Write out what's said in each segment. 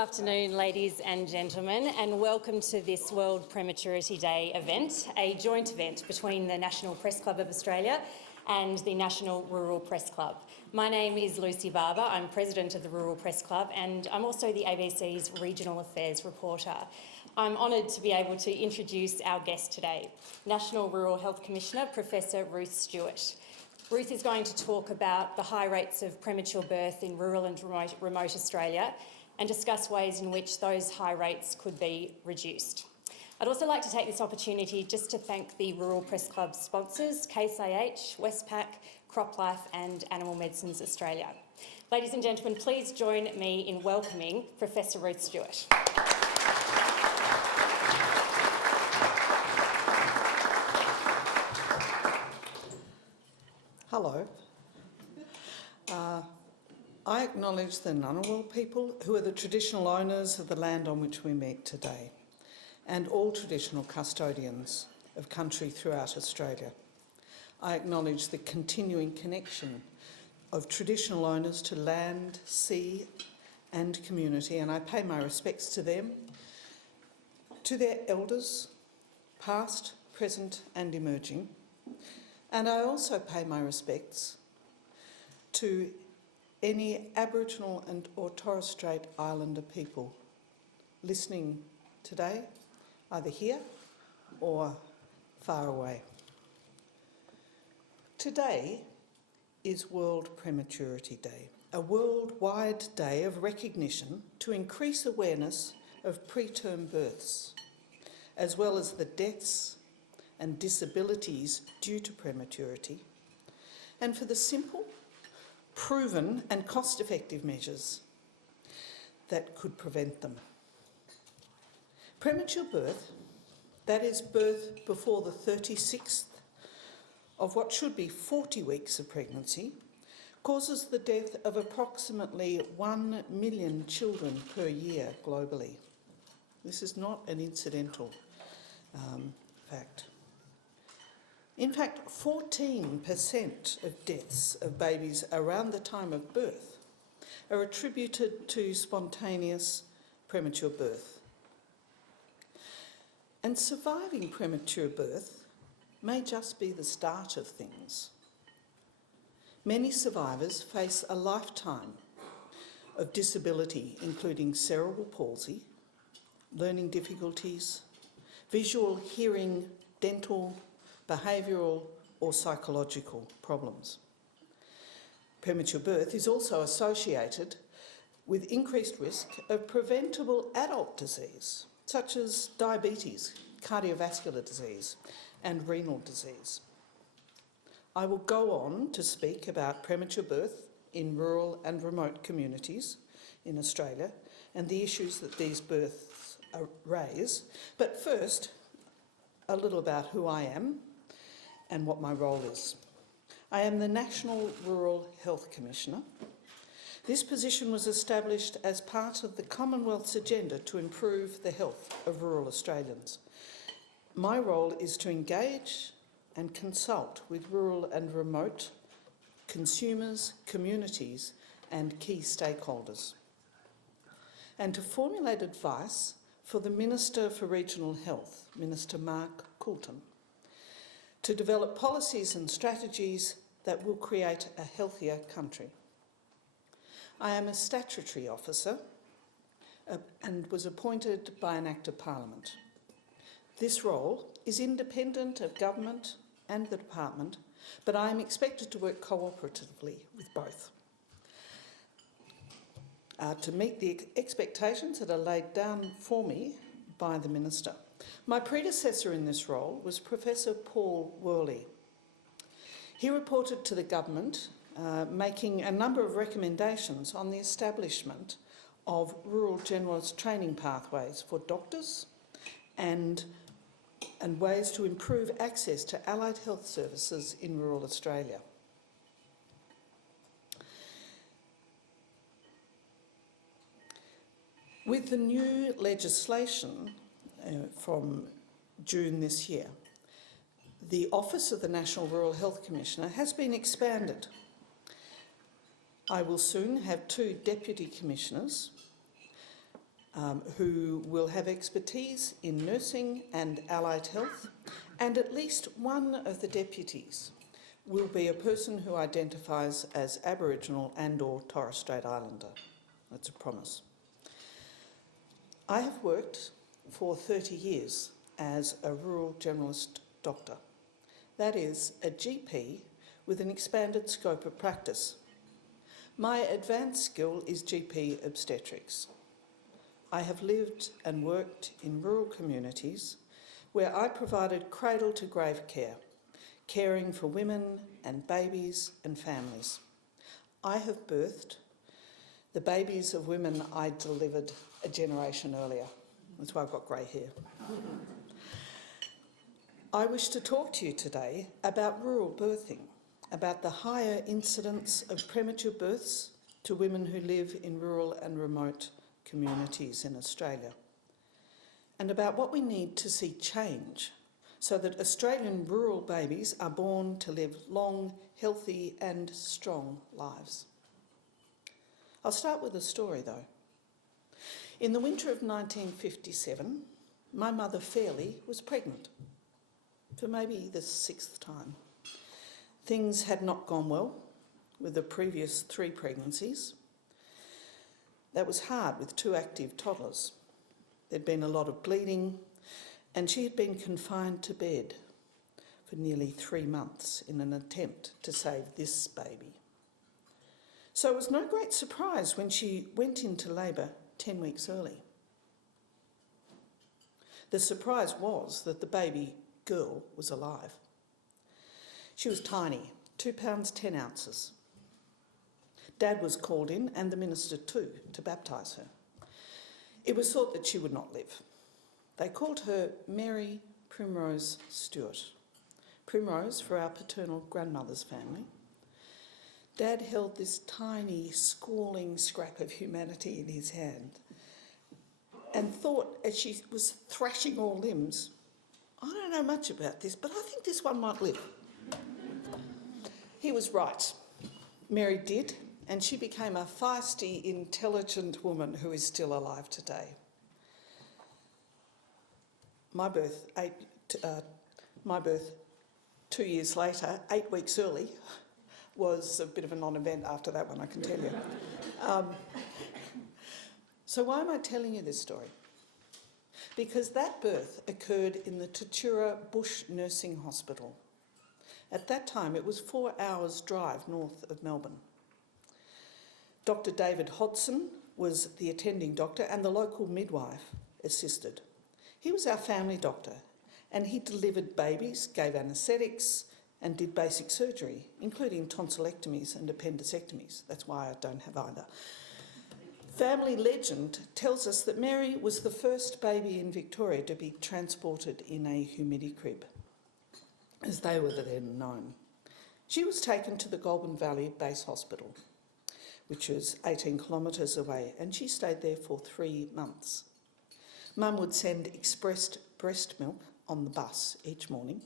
afternoon, ladies and gentlemen, and welcome to this World Prematurity Day event, a joint event between the National Press Club of Australia and the National Rural Press Club. My name is Lucy Barber. I'm President of the Rural Press Club and I'm also the ABC's Regional Affairs reporter. I'm honoured to be able to introduce our guest today, National Rural Health Commissioner Professor Ruth Stewart. Ruth is going to talk about the high rates of premature birth in rural and remote Australia and discuss ways in which those high rates could be reduced. I'd also like to take this opportunity just to thank the Rural Press Club sponsors, Case IH, Westpac, CropLife and Animal Medicines Australia. Ladies and gentlemen, please join me in welcoming Professor Ruth Stewart. Hello. I acknowledge the Ngunnawal people who are the traditional owners of the land on which we meet today and all traditional custodians of country throughout Australia. I acknowledge the continuing connection of traditional owners to land, sea and community, and I pay my respects to them, to their elders, past, present and emerging. And I also pay my respects to any Aboriginal and or Torres Strait Islander people listening today, either here or far away. Today is World Prematurity Day, a worldwide day of recognition to increase awareness of preterm births, as well as the deaths and disabilities due to prematurity, and for the simple, proven and cost-effective measures that could prevent them. Premature birth, that is birth before the 36th of what should be 40 weeks of pregnancy, causes the death of approximately 1 million children per year globally. This is not an incidental fact. In fact, 14% of deaths of babies around the time of birth are attributed to spontaneous premature birth. And surviving premature birth may just be the start of things. Many survivors face a lifetime of disability, including cerebral palsy, learning difficulties, visual, hearing, dental, behavioural or psychological problems. Premature birth is also associated with increased risk of preventable adult disease, such as diabetes, cardiovascular disease and renal disease. I will go on to speak about premature birth in rural and remote communities in Australia and the issues that these births raise. But first, a little about who I am and what my role is. I am the National Rural Health Commissioner. This position was established as part of the Commonwealth's agenda to improve the health of rural Australians. My role is to engage and consult with rural and remote consumers, communities and key stakeholders, and to formulate advice for the Minister for Regional Health, Minister Mark Coulton, to develop policies and strategies that will create a healthier country. I am a statutory officer and was appointed by an Act of Parliament. This role is independent of government and the department, but I am expected to work cooperatively with both to meet the expectations that are laid down for me by the Minister. My predecessor in this role was Professor Paul Worley. He reported to the government, making a number of recommendations on the establishment of rural generalist training pathways for doctors and ways to improve access to allied health services in rural Australia. With the new legislation from June this year, the Office of the National Rural Health Commissioner has been expanded. I will soon have 2 Deputy Commissioners who will have expertise in nursing and allied health, and at least one of the deputies will be a person who identifies as Aboriginal and/or Torres Strait Islander. That's a promise. I have worked for 30 years as a rural generalist doctor. That is, a GP with an expanded scope of practice. My advanced skill is GP obstetrics. I have lived and worked in rural communities where I provided cradle-to-grave care, caring for women and babies and families. I have birthed the babies of women I delivered a generation earlier. That's why I've got grey hair. I wish to talk to you today about rural birthing, about the higher incidence of premature births to women who live in rural and remote communities in Australia, and about what we need to see change so that Australian rural babies are born to live long, healthy and strong lives. I'll start with a story though. In the winter of 1957, my mother Fairlie was pregnant for maybe the 6th time. Things had not gone well with the previous 3 pregnancies. That was hard with 2 active toddlers. There'd been a lot of bleeding and she had been confined to bed for nearly 3 months in an attempt to save this baby. So it was no great surprise when she went into labour 10 weeks early. The surprise was that the baby girl was alive. She was tiny, 2 pounds 10 ounces. Dad was called in, and the minister too, to baptise her. It was thought that she would not live. They called her Mary Primrose Stewart. Primrose for our paternal grandmother's family. Dad held this tiny, squalling scrap of humanity in his hand and thought, as she was thrashing all limbs, I don't know much about this, but I think this one might live. He was right. Mary did, and she became a feisty, intelligent woman who is still alive today. My birth 2 years later, 8 weeks early, was a bit of a non-event after that one, I can tell you. So why am I telling you this story? Because that birth occurred in the Tatura Bush Nursing Hospital. At that time, it was 4 hours' drive north of Melbourne. Dr. David Hodson was the attending doctor and the local midwife assisted. He was our family doctor and he delivered babies, gave anaesthetics and did basic surgery, including tonsillectomies and appendicectomies. That's why I don't have either. Family legend tells us that Mary was the first baby in Victoria to be transported in a humidicrib, as they were then known. She was taken to the Goulburn Valley Base Hospital, which was 18 kilometres away, and she stayed there for 3 months. Mum would send expressed breast milk on the bus each morning.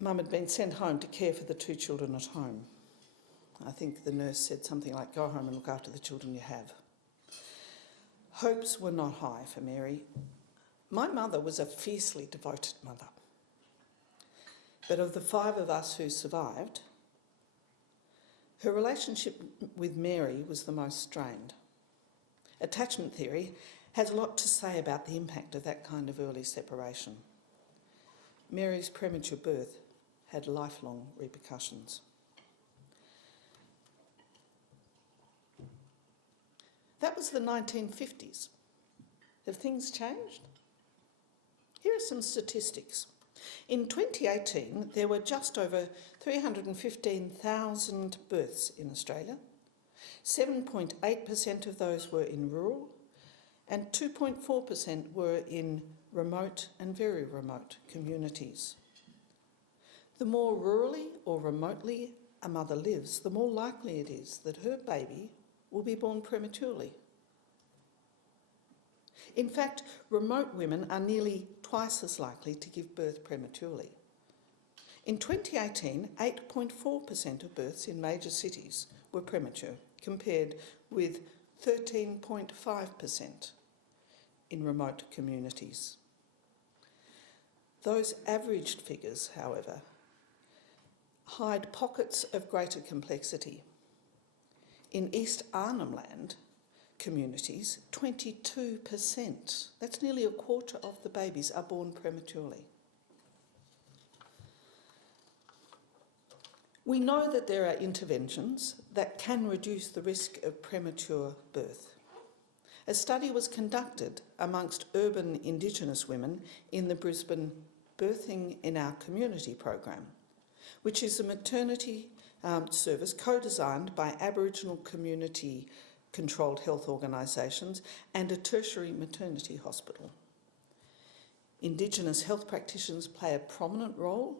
Mum had been sent home to care for the 2 children at home. I think the nurse said something like, go home and look after the children you have. Hopes were not high for Mary. My mother was a fiercely devoted mother. But of the 5 of us who survived, her relationship with Mary was the most strained. Attachment theory has a lot to say about the impact of that kind of early separation. Mary's premature birth had lifelong repercussions. That was the 1950s. Have things changed? Here are some statistics. In 2018, there were just over 315,000 births in Australia. 7.8% of those were in rural, and 2.4% were in remote and very remote communities. The more rurally or remotely a mother lives, the more likely it is that her baby will be born prematurely. In fact, remote women are nearly twice as likely to give birth prematurely. In 2018, 8.4% of births in major cities were premature, compared with 13.5% in remote communities. Those averaged figures, however, hide pockets of greater complexity. In East Arnhem Land communities, 22%, that's nearly a quarter of the babies, are born prematurely. We know that there are interventions that can reduce the risk of premature birth. A study was conducted amongst urban Indigenous women in the Brisbane Birthing in Our Community program, which is a maternity service co-designed by Aboriginal community-controlled health organisations and a tertiary maternity hospital. Indigenous health practitioners play a prominent role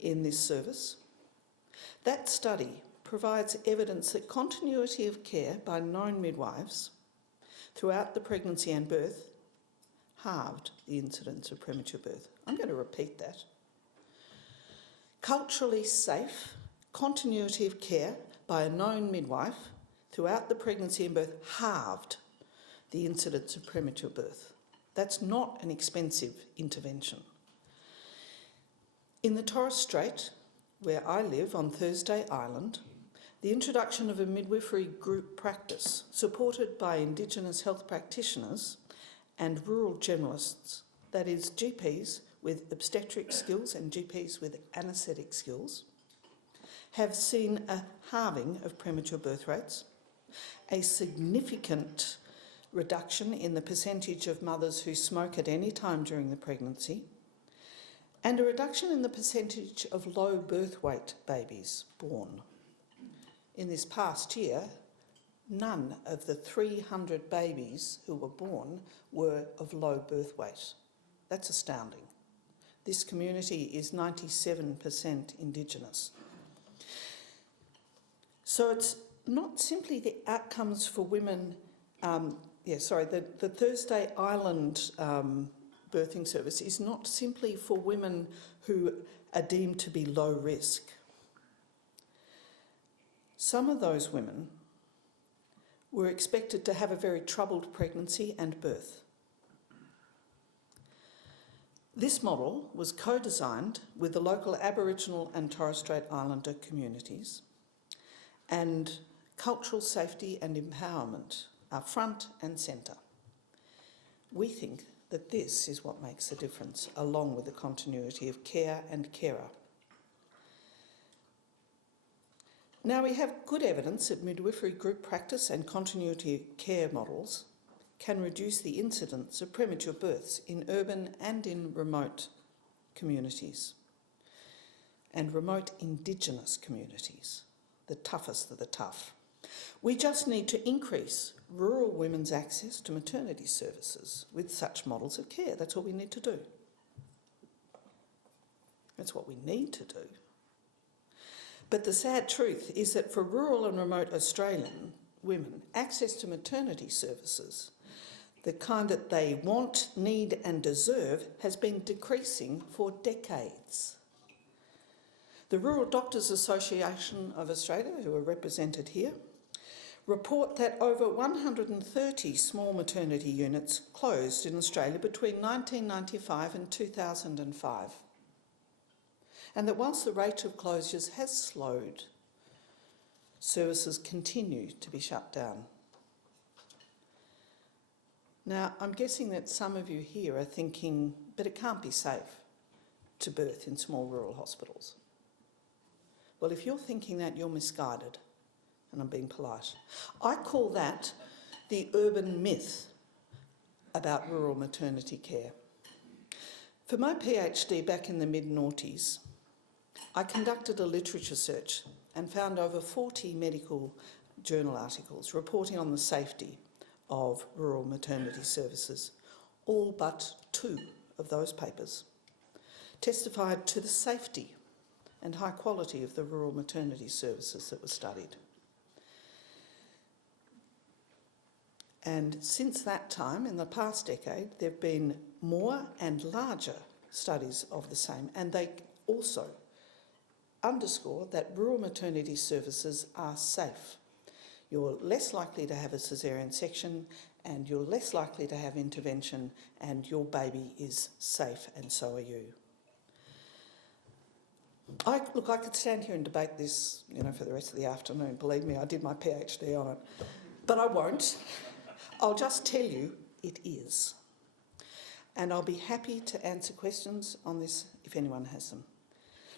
in this service. That study provides evidence that continuity of care by known midwives throughout the pregnancy and birth halved the incidence of premature birth. I'm going to repeat that. Culturally safe continuity of care by a known midwife throughout the pregnancy and birth halved the incidence of premature birth. That's not an expensive intervention. In the Torres Strait, where I live on Thursday Island, the introduction of a midwifery group practice supported by Indigenous health practitioners and rural generalists, that is GPs with obstetric skills and GPs with anaesthetic skills, have seen a halving of premature birth rates, a significant reduction in the percentage of mothers who smoke at any time during the pregnancy, and a reduction in the percentage of low birth weight babies born. In this past year, none of the 300 babies who were born were of low birth weight. That's astounding. This community is 97% Indigenous. So it's not simply the outcomes for women, the Thursday Island birthing service is not simply for women who are deemed to be low risk. Some of those women were expected to have a very troubled pregnancy and birth. This model was co-designed with the local Aboriginal and Torres Strait Islander communities, and cultural safety and empowerment are front and centre. We think that this is what makes a difference, along with the continuity of care and carer. Now, we have good evidence that midwifery group practice and continuity of care models can reduce the incidence of premature births in urban and in remote communities, and remote Indigenous communities, the toughest of the tough. We just need to increase rural women's access to maternity services with such models of care. That's all we need to do. That's what we need to do. But the sad truth is that for rural and remote Australian women, access to maternity services, the kind that they want, need and deserve, has been decreasing for decades. The Rural Doctors Association of Australia, who are represented here, report that over 130 small maternity units closed in Australia between 1995 and 2005. And that whilst the rate of closures has slowed, services continue to be shut down. Now, I'm guessing that some of you here are thinking, but it can't be safe to birth in small rural hospitals. Well, if you're thinking that, you're misguided, and I'm being polite. I call that the urban myth about rural maternity care. For my PhD back in the mid-noughties, I conducted a literature search and found over 40 medical journal articles reporting on the safety of rural maternity services. All but 2 of those papers testified to the safety and high quality of the rural maternity services that were studied. And since that time, in the past decade, there have been more and larger studies of the same, and they also underscore that rural maternity services are safe. You're less likely to have a caesarean section, and you're less likely to have intervention, and your baby is safe, and so are you. I could stand here and debate this, for the rest of the afternoon. Believe me, I did my PhD on it. But I won't. I'll just tell you it is. And I'll be happy to answer questions on this if anyone has them.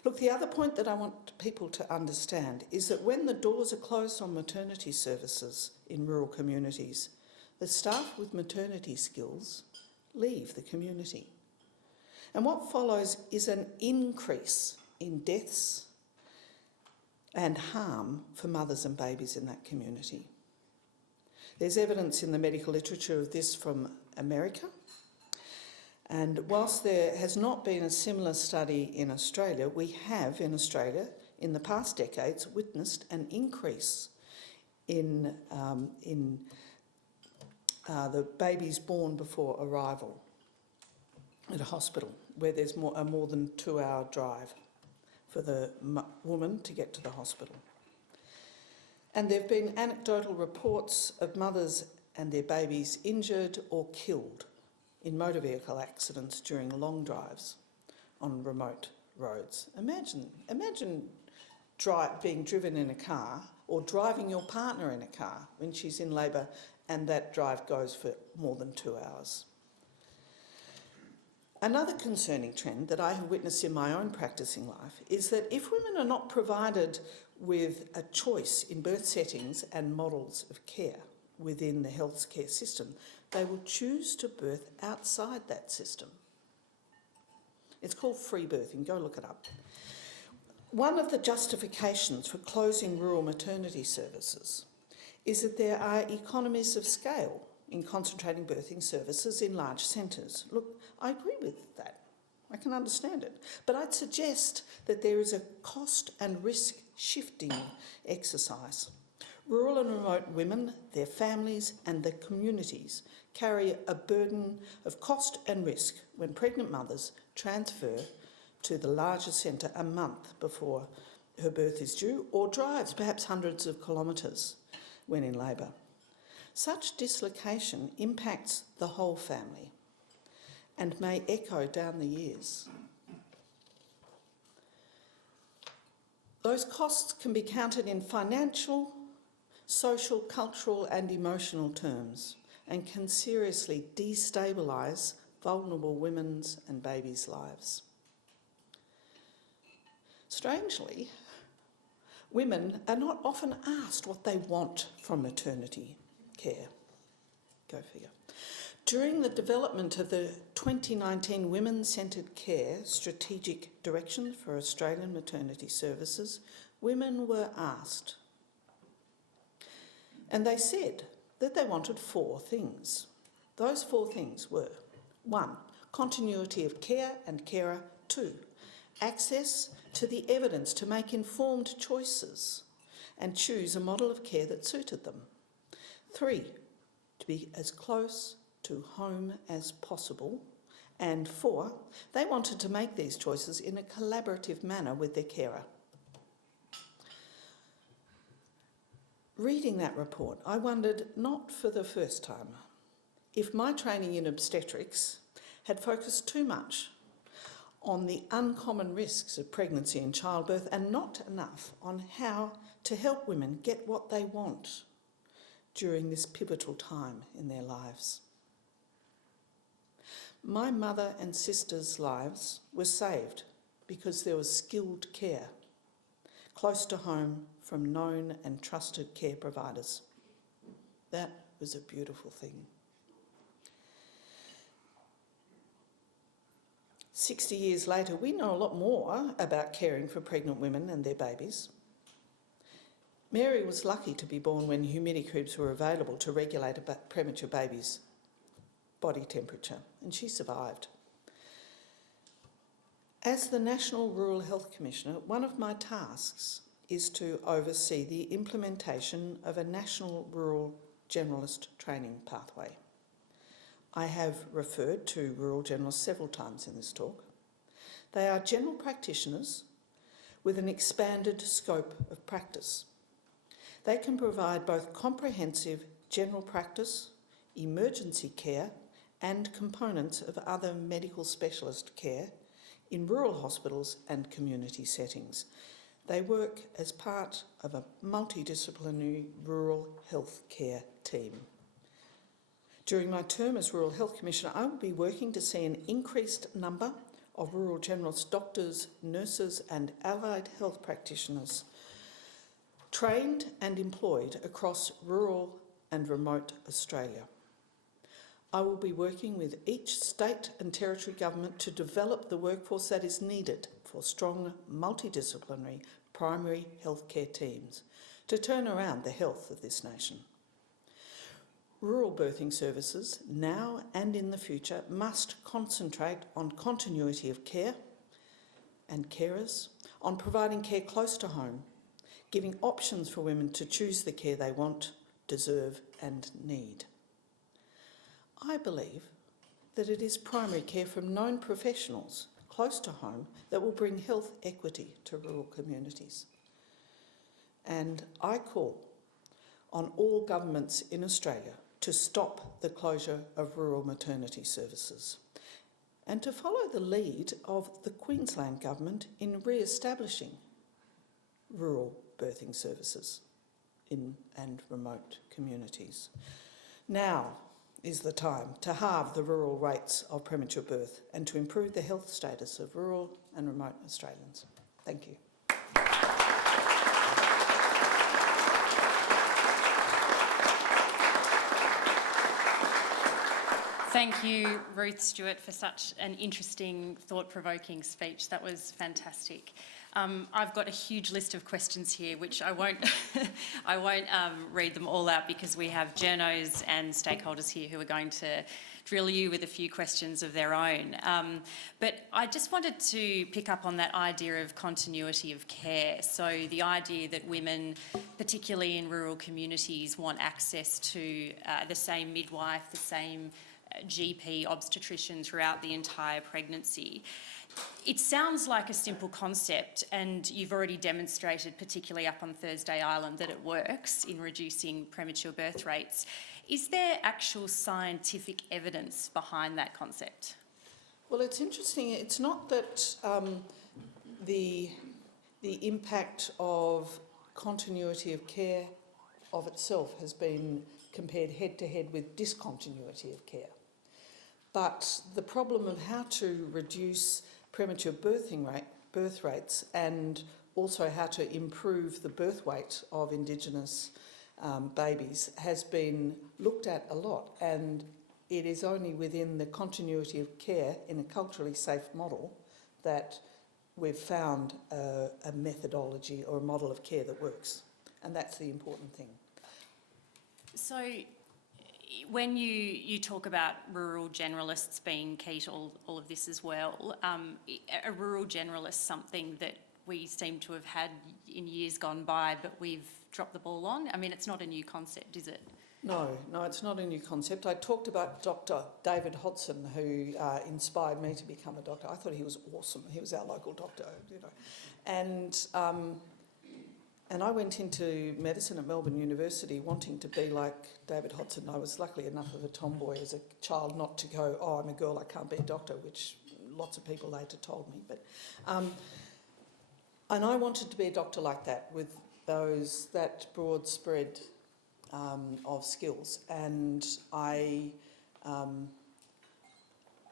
Look, the other point that I want people to understand is that when the doors are closed on maternity services in rural communities, the staff with maternity skills leave the community. And what follows is an increase in deaths and harm for mothers and babies in that community. There's evidence in the medical literature of this from America. And whilst there has not been a similar study in Australia, we have in Australia in the past decades witnessed an increase in the babies born before arrival at a hospital, where there's a more than 2-hour drive for the woman to get to the hospital. And there have been anecdotal reports of mothers and their babies injured or killed in motor vehicle accidents during long drives on remote roads. Imagine being driven in a car or driving your partner in a car when she's in labour and that drive goes for more than 2 hours. Another concerning trend that I have witnessed in my own practicing life is that if women are not provided with a choice in birth settings and models of care within the healthcare system, they will choose to birth outside that system. It's called free birthing. Go look it up. One of the justifications for closing rural maternity services is that there are economies of scale in concentrating birthing services in large centres. Look, I agree with that. I can understand it. But I'd suggest that there is a cost and risk shifting exercise. Rural and remote women, their families and their communities carry a burden of cost and risk when pregnant mothers transfer to the larger centre a month before her birth is due, or drives perhaps hundreds of kilometres when in labour. Such dislocation impacts the whole family and may echo down the years. Those costs can be counted in financial, social, cultural and emotional terms and can seriously destabilise vulnerable women's and babies' lives. Strangely, women are not often asked what they want from maternity care. Go figure. During the development of the 2019 Women-Centred Care Strategic Direction for Australian Maternity Services, women were asked. And they said that they wanted 4 things. Those 4 things were: 1, continuity of care and carer; 2, access to the evidence to make informed choices and choose a model of care that suited them; 3, to be as close to home as possible; and 4, they wanted to make these choices in a collaborative manner with their carer. Reading that report, I wondered, not for the first time, if my training in obstetrics had focused too much on the uncommon risks of pregnancy and childbirth and not enough on how to help women get what they want during this pivotal time in their lives. My mother and sister's lives were saved because there was skilled care close to home from known and trusted care providers. That was a beautiful thing. 60 years later, we know a lot more about caring for pregnant women and their babies. Mary was lucky to be born when humidicribs were available to regulate a premature baby's body temperature, and she survived. As the National Rural Health Commissioner, one of my tasks is to oversee the implementation of a national rural generalist training pathway. I have referred to rural generalists several times in this talk. They are general practitioners with an expanded scope of practice. They can provide both comprehensive general practice, emergency care and components of other medical specialist care in rural hospitals and community settings. They work as part of a multidisciplinary rural health care team. During my term as Rural Health Commissioner, I will be working to see an increased number of rural generalist doctors, nurses and allied health practitioners trained and employed across rural and remote Australia. I will be working with each state and territory government to develop the workforce that is needed for strong multidisciplinary primary healthcare teams to turn around the health of this nation. Rural birthing services, now and in the future, must concentrate on continuity of care and carers, on providing care close to home, giving options for women to choose the care they want, deserve and need. I believe that it is primary care from known professionals close to home that will bring health equity to rural communities. And I call on all governments in Australia to stop the closure of rural maternity services and to follow the lead of the Queensland Government in re-establishing rural birthing services in and remote communities. Now is the time to halve the rural rates of premature birth and to improve the health status of rural and remote Australians. Thank you. Thank you, Ruth Stewart, for such an interesting, thought-provoking speech. That was fantastic. I've got a huge list of questions here, which I won't read them all out because we have journos and stakeholders here who are going to drill you with a few questions of their own. But I just wanted to pick up on that idea of continuity of care. So the idea that women, particularly in rural communities, want access to the same midwife, the same GP, obstetrician throughout the entire pregnancy. It sounds like a simple concept, and you've already demonstrated, particularly up on Thursday Island, that it works in reducing premature birth rates. Is there actual scientific evidence behind that concept? Well, it's interesting. It's not that the impact of continuity of care of itself has been compared head-to-head with discontinuity of care. But the problem of how to reduce premature birth rates and also how to improve the birth weight of Indigenous babies has been looked at a lot, and it is only within the continuity of care in a culturally safe model that we've found a methodology or a model of care that works, and that's the important thing. So when you talk about rural generalists being key to all of this as well, a rural generalist something that we seem to have had in years gone by, but we've dropped the ball on? I mean, it's not a new concept, is it? No, it's not a new concept. I talked about Dr. David Hodson, who inspired me to become a doctor. I thought he was awesome. He was our local doctor, you know. And I went into medicine at Melbourne University wanting to be like David Hodson. I was luckily enough of a tomboy as a child not to go, oh, I'm a girl, I can't be a doctor, which lots of people later told me. But and I wanted to be a doctor like that, with that broad spread of skills. And I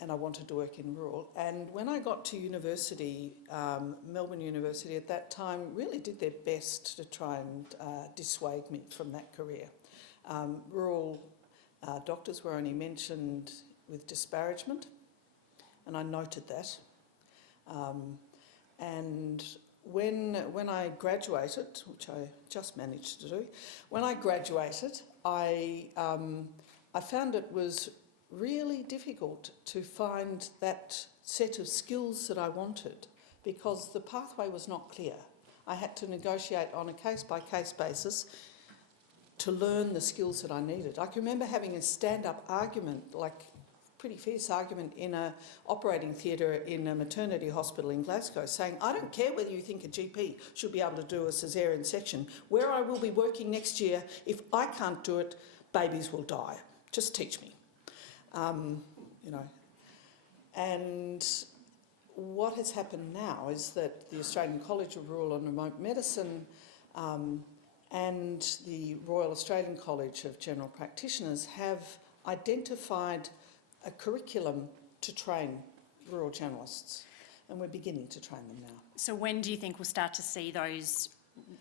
wanted to work in rural. And when I got to university, Melbourne University at that time really did their best to try and dissuade me from that career. Rural doctors were only mentioned with disparagement, and I noted that. And when I graduated, which I just managed to do, when I graduated, I found it was really difficult to find that set of skills that I wanted because the pathway was not clear. I had to negotiate on a case-by-case basis to learn the skills that I needed. I can remember having a stand-up argument, like pretty fierce argument in an operating theatre in a maternity hospital in Glasgow saying, I don't care whether you think a GP should be able to do a caesarean section. Where I will be working next year, if I can't do it, babies will die. Just teach me. You know. And what has happened now is that the Australian College of Rural and Remote Medicine and the Royal Australian College of General Practitioners have identified a curriculum to train rural generalists, and we're beginning to train them now. So when do you think we'll start to see those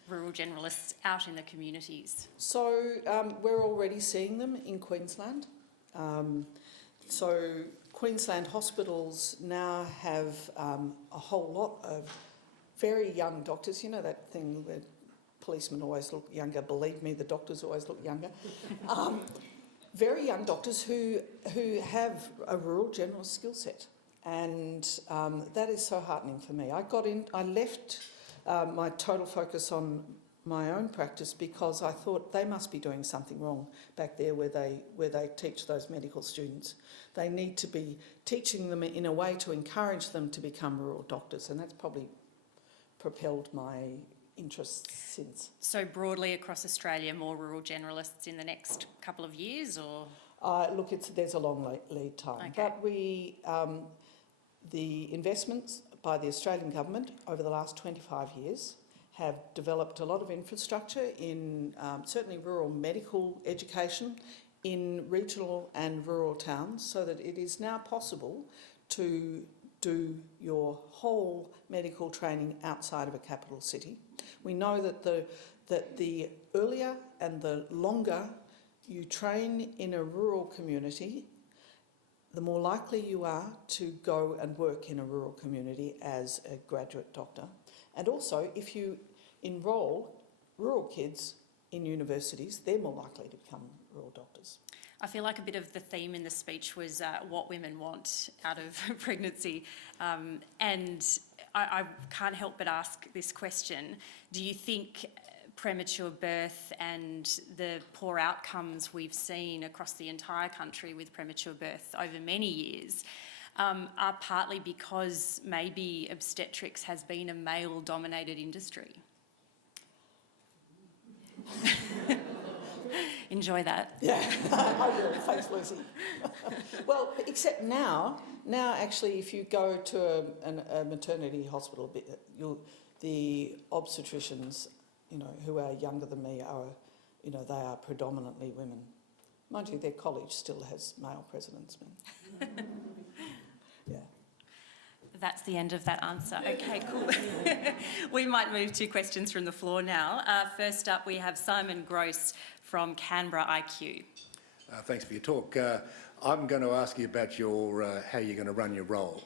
rural generalists out in the communities? So we're already seeing them in Queensland. So Queensland hospitals now have a whole lot of very young doctors. You know that thing where policemen always look younger, believe me, the doctors always look younger. Very young doctors who have a rural generalist skill set, and that is so heartening for me. I left my total focus on my own practice because I thought they must be doing something wrong back there where they teach those medical students. They need to be teaching them in a way to encourage them to become rural doctors, and that's probably propelled my interests since. So broadly across Australia, more rural generalists in the next couple of years, or? Look, there's a long lead time, okay. But the investments by the Australian government over the last 25 years have developed a lot of infrastructure in certainly rural medical education in regional and rural towns, so that it is now possible to do your whole medical training outside of a capital city. We know that the earlier and the longer you train in a rural community, the more likely you are to go and work in a rural community as a graduate doctor. And also, if you enrol rural kids in universities, they're more likely to become rural doctors. I feel like a bit of the theme in the speech was what women want out of pregnancy. And I can't help but ask this question. Do you think premature birth and the poor outcomes we've seen across the entire country with premature birth over many years are partly because maybe obstetrics has been a male-dominated industry? Enjoy that. Yeah, I will. Thanks, Lucy. Well, except now actually, if you go to a maternity hospital, the obstetricians, who are younger than me are, they are predominantly women. Mind you, their college still has male presidents. Yeah. That's the end of that answer. Okay, cool. We might move to questions from the floor now. First up, we have Simon Gross from Canberra IQ. Thanks for your talk. I'm going to ask you about how you're going to run your role.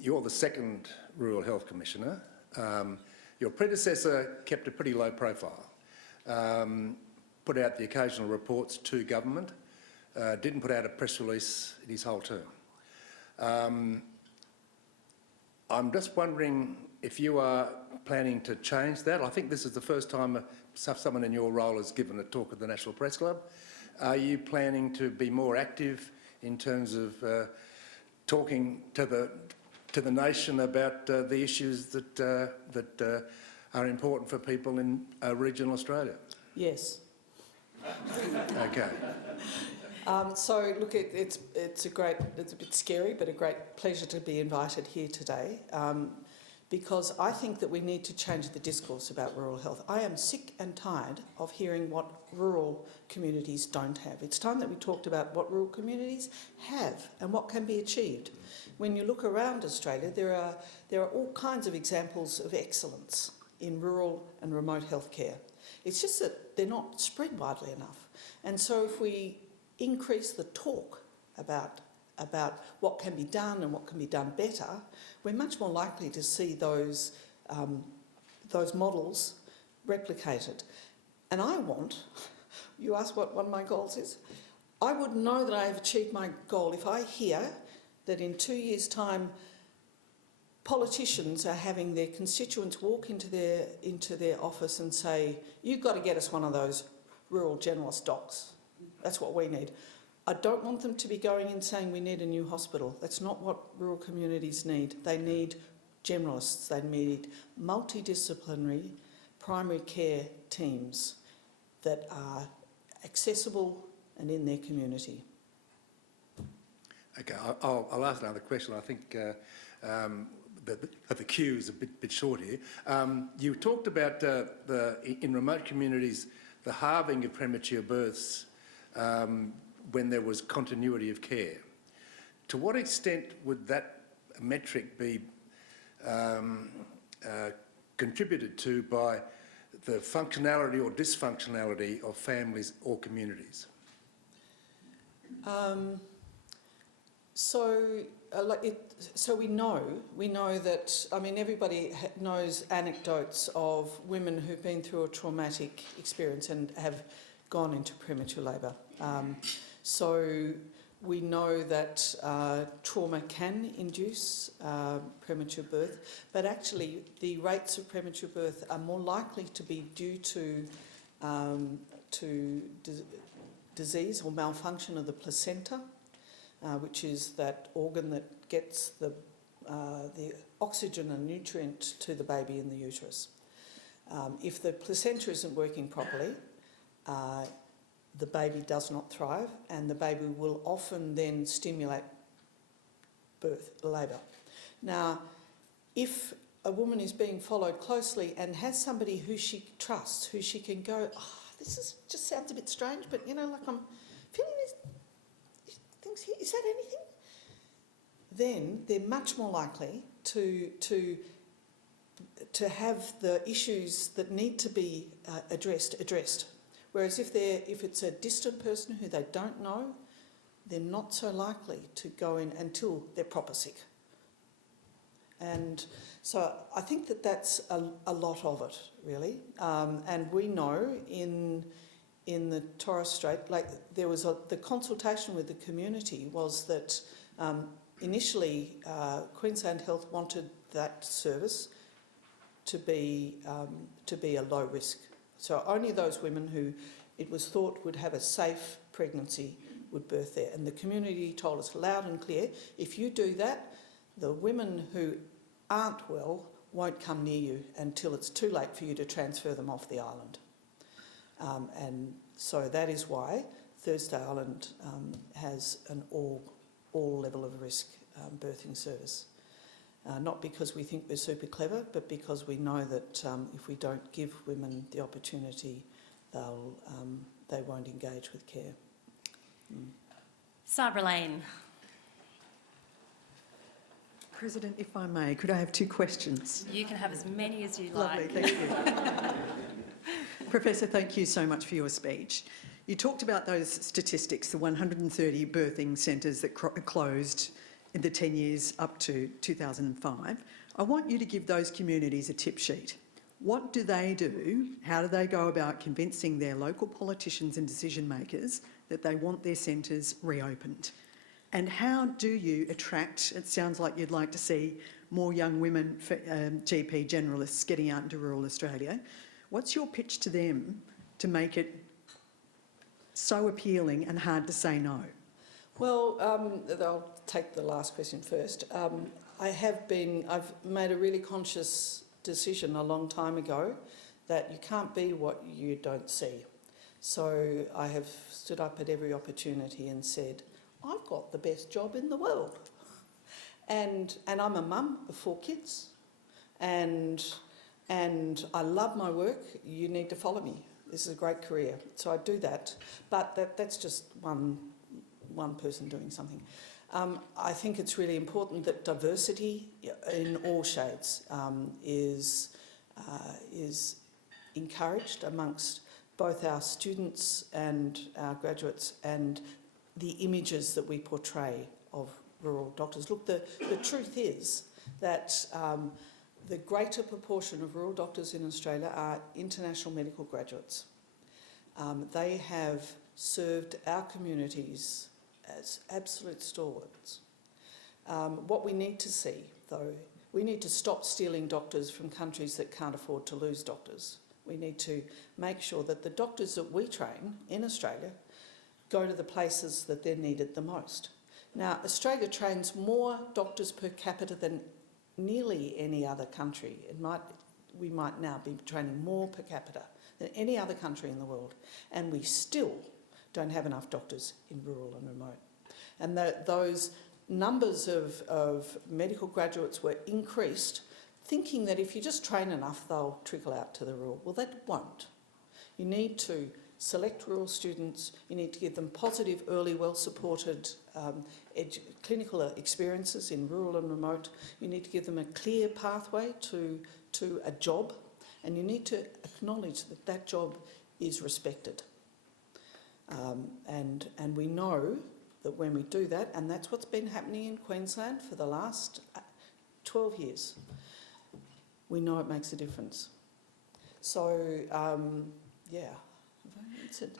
You're the second Rural Health Commissioner. Your predecessor kept a pretty low profile, put out the occasional reports to government, didn't put out a press release in his whole term. I'm just wondering if you are planning to change that. I think this is the first time someone in your role has given a talk at the National Press Club. Are you planning to be more active in terms of talking to the nation about the issues that are important for people in regional Australia? Yes. Okay. So look, it's a bit scary, but a great pleasure to be invited here today, because I think that we need to change the discourse about rural health. I am sick and tired of hearing what rural communities don't have. It's time that we talked about what rural communities have and what can be achieved. When you look around Australia, there are all kinds of examples of excellence in rural and remote healthcare. It's just that they're not spread widely enough. And so if we increase the talk about what can be done and what can be done better, we're much more likely to see those models replicated. And you asked what one of my goals is, I would know that I have achieved my goal if I hear that in 2 years' time politicians are having their constituents walk into their office and say, you've got to get us one of those rural generalist docs. That's what we need. I don't want them to be going in saying we need a new hospital. That's not what rural communities need. They need generalists. They need multidisciplinary primary care teams that are accessible and in their community. Okay, I'll ask another question. I think the queue is a bit short here. You talked about in remote communities the halving of premature births when there was continuity of care. To what extent would that metric be contributed to by the functionality or dysfunctionality of families or communities? So we know that, I mean, everybody knows anecdotes of women who've been through a traumatic experience and have gone into premature labour. So we know that trauma can induce premature birth, but actually the rates of premature birth are more likely to be due to disease or malfunction of the placenta, which is that organ that gets the oxygen and nutrient to the baby in the uterus. If the placenta isn't working properly, the baby does not thrive, and the baby will often then stimulate labour. Now, if a woman is being followed closely and has somebody who she trusts, who she can go, just sounds a bit strange, but I'm feeling these things here, is that anything? Then they're much more likely to have the issues that need to be addressed. Whereas if it's a distant person who they don't know, they're not so likely to go in until they're proper sick. And so I think that's a lot of it, really. And we know in the Torres Strait, there was the consultation with the community was that initially Queensland Health wanted that service to be a low risk. So only those women who it was thought would have a safe pregnancy would birth there. And the community told us loud and clear, if you do that, the women who aren't well won't come near you until it's too late for you to transfer them off the island. And so that is why Thursday Island has an all level of risk birthing service. Not because we think we're super clever, but because we know that if we don't give women the opportunity, they won't engage with care. Sabra Lane. President, if I may, could I have two questions? You can have as many as you Lovely, like. thank you. Professor, thank you so much for your speech. You talked about those statistics, the 130 birthing centres that closed in the 10 years up to 2005. I want you to give those communities a tip sheet. What do they do? How do they go about convincing their local politicians and decision makers that they want their centres reopened? And how do you attract, it sounds like you'd like to see more young women GP generalists getting out into rural Australia. What's your pitch to them to make it so appealing and hard to say no? Well, I'll take the last question first. I've made a really conscious decision a long time ago that you can't be what you don't see. So I have stood up at every opportunity and said, I've got the best job in the world. And I'm a mum of 4 kids. And I love my work. You need to follow me. This is a great career. So I do that. But that's just one person doing something. I think it's really important that diversity in all shades is encouraged amongst both our students and our graduates, and the images that we portray of rural doctors. Look, the truth is that the greater proportion of rural doctors in Australia are international medical graduates. They have served our communities as absolute stalwarts. What we need to see, though, we need to stop stealing doctors from countries that can't afford to lose doctors. We need to make sure that the doctors that we train in Australia go to the places that they're needed the most. Now, Australia trains more doctors per capita than nearly any other country. We might now be training more per capita than any other country in the world, and we still don't have enough doctors in rural and remote. And those numbers of medical graduates were increased, thinking that if you just train enough, they'll trickle out to the rural. Well, that won't. You need to select rural students, you need to give them positive, early, well-supported clinical experiences in rural and remote. You need to give them a clear pathway to a job, and you need to acknowledge that that job is respected. And we know that when we do that, and that's what's been happening in Queensland for the last 12 years, we know it makes a difference. So, yeah. Have I answered?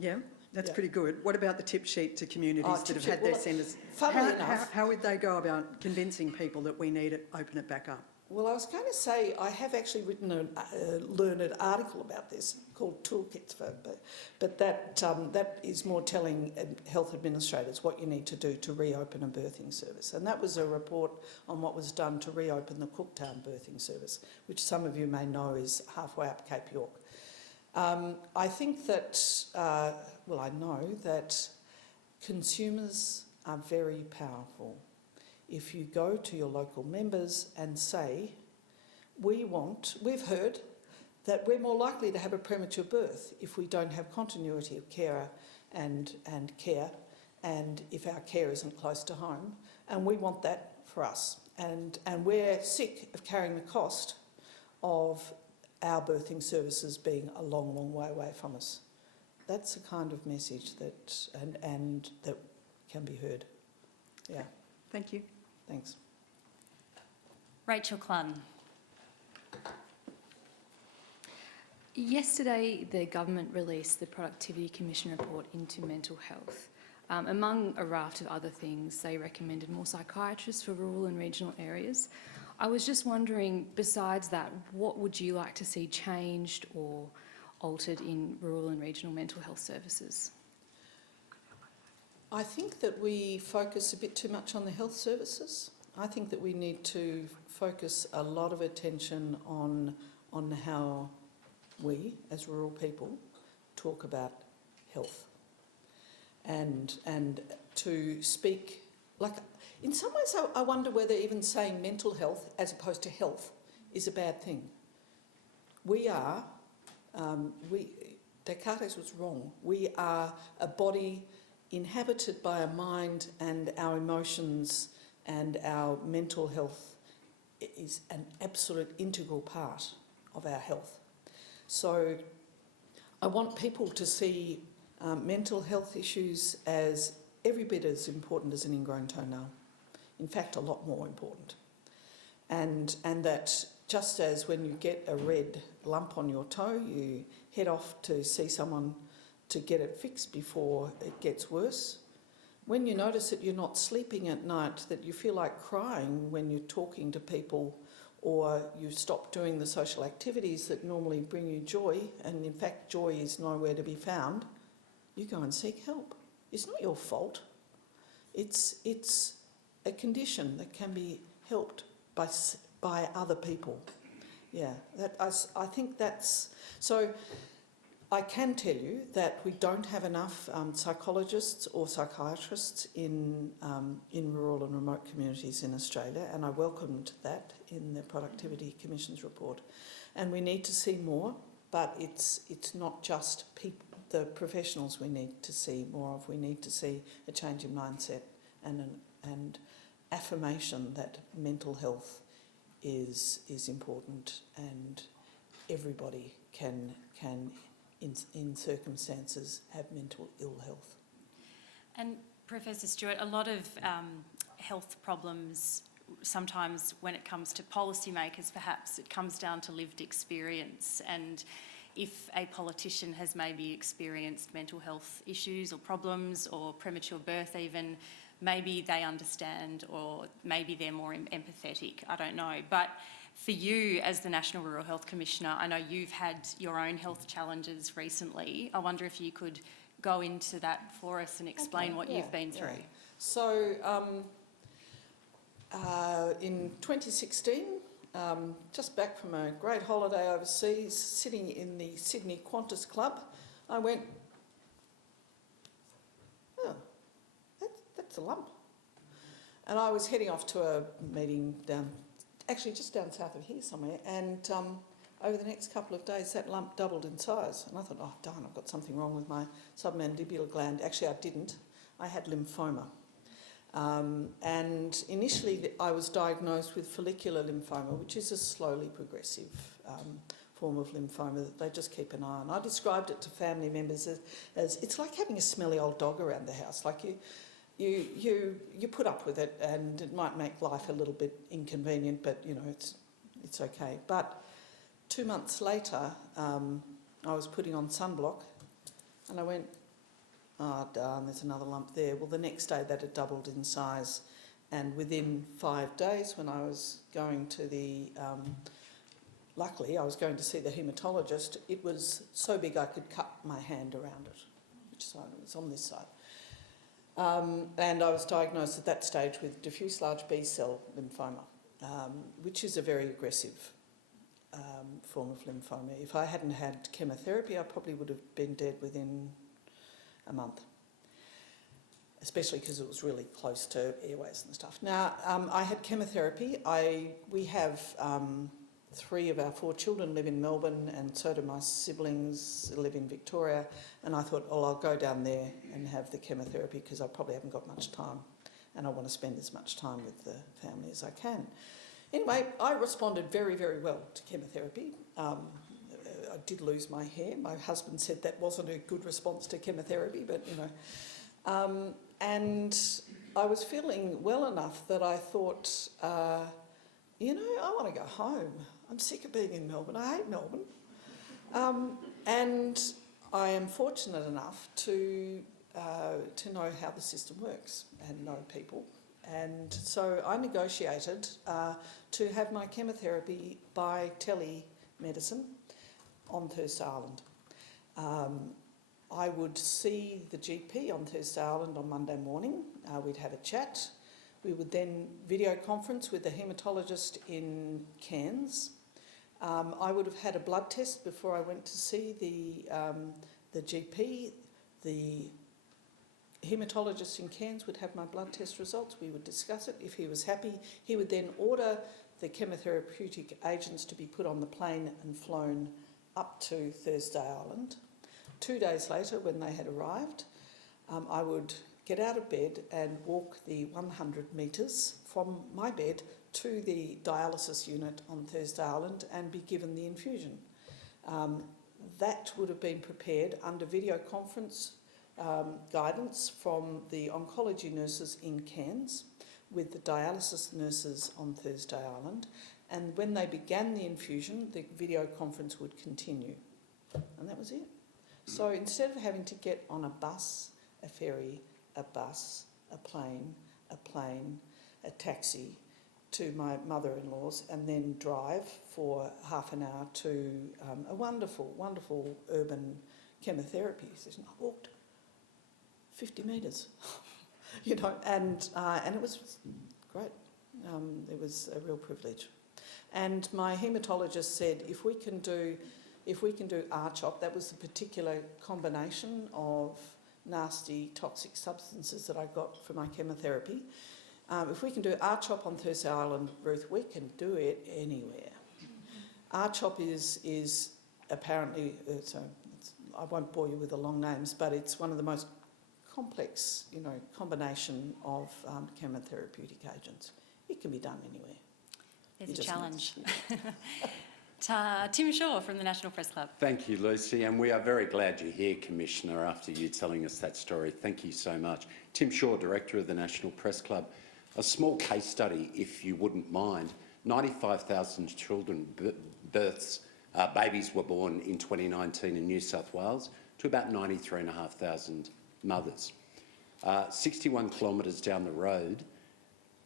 Yeah, that's Yeah. pretty good. What about the tip sheet to communities that tip have sheet. had their Well, centres? funnily enough- How would they go about convincing people that we need to open it back up? Well, I was going to say I have actually written a learned article about this called Toolkits, but that is more telling health administrators what you need to do to reopen a birthing service. And that was a report on what was done to reopen the Cooktown birthing service, which some of you may know is halfway up Cape York. I think that, I know that consumers are very powerful. If you go to your local members and say, we've heard that we're more likely to have a premature birth if we don't have continuity of carer and care, and if our care isn't close to home, and we want that for us. And we're sick of carrying the cost of our birthing services being a long, long way away from us. That's the kind of message that and that can be heard. Yeah. Thank you. Thanks. Rachel Clun. Yesterday, the government released the Productivity Commission report into mental health. Among a raft of other things, they recommended more psychiatrists for rural and regional areas. I was just wondering, besides that, what would you like to see changed or altered in rural and regional mental health services? I think that we focus a bit too much on the health services. I think that we need to focus a lot of attention on how we, as rural people, talk about health. And to speak, like, in some ways I wonder whether even saying mental health as opposed to health is a bad thing. Descartes was wrong. We are a body inhabited by a mind, and our emotions and our mental health is an absolute integral part of our health. So I want people to see mental health issues as every bit as important as an ingrown toenail. In fact, a lot more important. And that just as when you get a red lump on your toe, you head off to see someone to get it fixed before it gets worse. When you notice that you're not sleeping at night, that you feel like crying when you're talking to people, or you stop doing the social activities that normally bring you joy, and in fact joy is nowhere to be found, you go and seek help. It's not your fault. It's a condition that can be helped by other people. Yeah, I think that's... So I can tell you that we don't have enough psychologists or psychiatrists in rural and remote communities in Australia, and I welcomed that in the Productivity Commission's report. And we need to see more, but it's not just the professionals we need to see more of. We need to see a change in mindset and affirmation that mental health is important, and everybody can in circumstances have mental ill health. And Professor Stewart, a lot of health problems, sometimes when it comes to policymakers, perhaps it comes down to lived experience, and if a politician has maybe experienced mental health issues or problems or premature birth even, maybe they understand, or maybe they're more empathetic, I don't know. But for you as the National Rural Health Commissioner, I know you've had your own health challenges recently. I wonder if you could go into that for us and explain what you've been through? Yeah. So in 2016, just back from a great holiday overseas, sitting in the Sydney Qantas Club, I went, oh, that's a lump. And I was heading off to a meeting actually just down south of here somewhere, and over the next couple of days that lump doubled in size. And I thought, oh darn, I've got something wrong with my submandibular gland. Actually I didn't. I had lymphoma. And initially I was diagnosed with follicular lymphoma, which is a slowly progressive form of lymphoma that they just keep an eye on. I described it to family members as it's like having a smelly old dog around the house. Like you put up with it, and it might make life a little bit inconvenient, but you know it's okay. But 2 months later, I was putting on sunblock, and I went, oh darn, there's another lump there. Well, the next day that had doubled in size, and within 5 days, when I was going to the luckily I was going to see the haematologist, it was so big I could cut my hand around it, which side it was, on this side. And I was diagnosed at that stage with diffuse large B-cell lymphoma, which is a very aggressive form of lymphoma. If I hadn't had chemotherapy, I probably would have been dead within a month, especially because it was really close to airways and stuff. Now, I had chemotherapy. We have 3 of our 4 children live in Melbourne, and so do my siblings live in Victoria, and I thought, oh, I'll go down there and have the chemotherapy because I probably haven't got much time, and I want to spend as much time with the family as I can. Anyway, I responded very, very well to chemotherapy. I did lose my hair. My husband said that wasn't a good response to chemotherapy, but you know. And I was feeling well enough that I thought, you know, I want to go home. I'm sick of being in Melbourne. I hate Melbourne. And I am fortunate enough to know how the system works and know people. And so I negotiated to have my chemotherapy by telemedicine on Thursday Island. I would see the GP on Thursday Island on Monday morning. We'd have a chat. We would then video conference with the haematologist in Cairns. I would have had a blood test before I went to see the GP. The haematologist in Cairns would have my blood test results. We would discuss it. If he was happy, he would then order the chemotherapeutic agents to be put on the plane and flown up to Thursday Island. 2 days later, when they had arrived, I would get out of bed and walk the 100 metres from my bed to the dialysis unit on Thursday Island and be given the infusion. That would have been prepared under video conference guidance from the oncology nurses in Cairns with the dialysis nurses on Thursday Island, and when they began the infusion, the video conference would continue, and that was it. So instead of having to get on a bus, a ferry, a bus, a plane, a taxi to my mother-in-law's and then drive for half an hour to a wonderful, wonderful urban chemotherapy session, I walked 50 metres, you know, and it was great. It was a real privilege. And my haematologist said, if we can do R-CHOP, that was the particular combination of nasty toxic substances that I got for my chemotherapy. If we can do R-CHOP on Thursday Island, Ruth, we can do it anywhere. R-CHOP is apparently, I won't bore you with the long names, but it's one of the most complex, you know, combination of chemotherapeutic agents. It can be done anywhere. There's a challenge. Tim Shaw from the National Press Club. Thank you, Lucy, and we are very glad you're here, Commissioner, after you telling us that story. Thank you so much. Tim Shaw, Director of the National Press Club. A small case study, if you wouldn't mind. 95,000 children, babies were born in 2019 in New South Wales to about 93,500 mothers. 61 kilometres down the road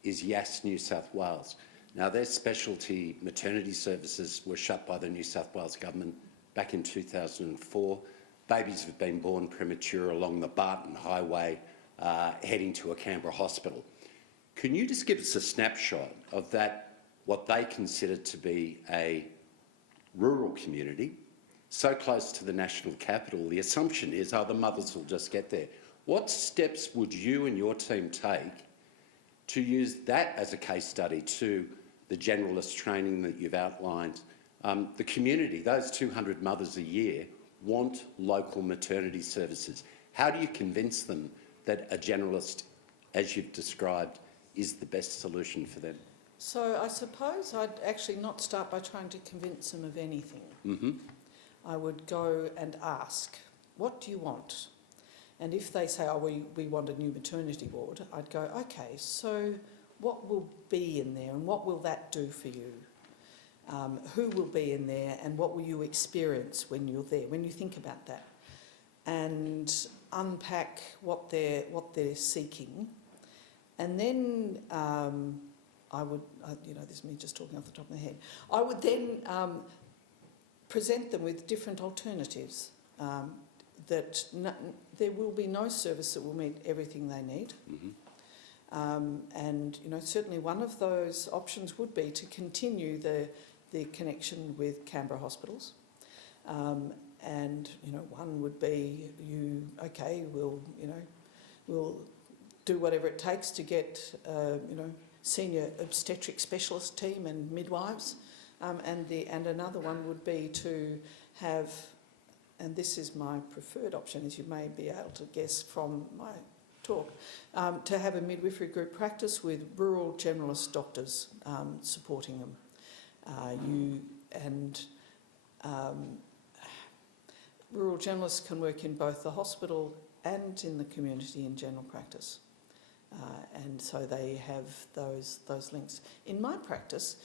is Yass, New South Wales. Now, their specialty maternity services were shut by the New South Wales government back in 2004. babies have been born premature along the Barton Highway heading to a Canberra hospital. Can you just give us a snapshot of that, what they consider to be a rural community, so close to the national capital? The assumption is, oh, the mothers will just get there. What steps would you and your team take to use that as a case study to the generalist training that you've outlined? The community, those 200 mothers a year, want local maternity services. How do you convince them that a generalist, as you've described, is the best solution for them? So I suppose I'd actually not start by trying to convince them of anything. Mm-hmm. I would go and ask, what do you want? And if they say, oh, we want a new maternity ward, I'd go, okay, so what will be in there and what will that do for you? Who will be in there and what will you experience when you're there, when you think about that? And unpack what they're seeking. And then I would, this is me just talking off the top of my head, I would then present them with different alternatives, that there will be no service that will meet everything they need. Mm-hmm. And certainly one of those options would be to continue the connection with Canberra hospitals. And one would be we'll do whatever it takes to get senior obstetric specialist team and midwives, and another one would be to have, and this is my preferred option, as you may be able to guess from my talk, to have a midwifery group practice with rural generalist doctors supporting them. Rural generalists can work in both the hospital and in the community in general practice. And so they have those links. In my practice,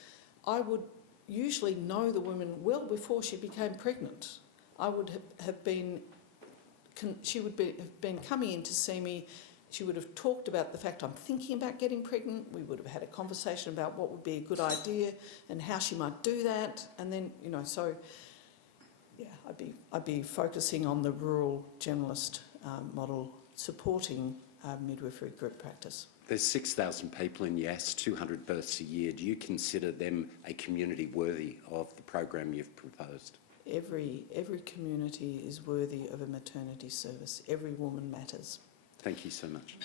I would usually know the woman well before she became pregnant. I would have been, she would have been coming in to see me. She would have talked about the fact I'm thinking about getting pregnant. We would have had a conversation about what would be a good idea and how she might do that. And then, so yeah, I'd be focusing on the rural generalist model, supporting midwifery group practice. There's 6,000 people in Yass, 200 births a year. Do you consider them a community worthy of the program you've proposed? Every community is worthy of a maternity service. Every woman matters. Thank you so much.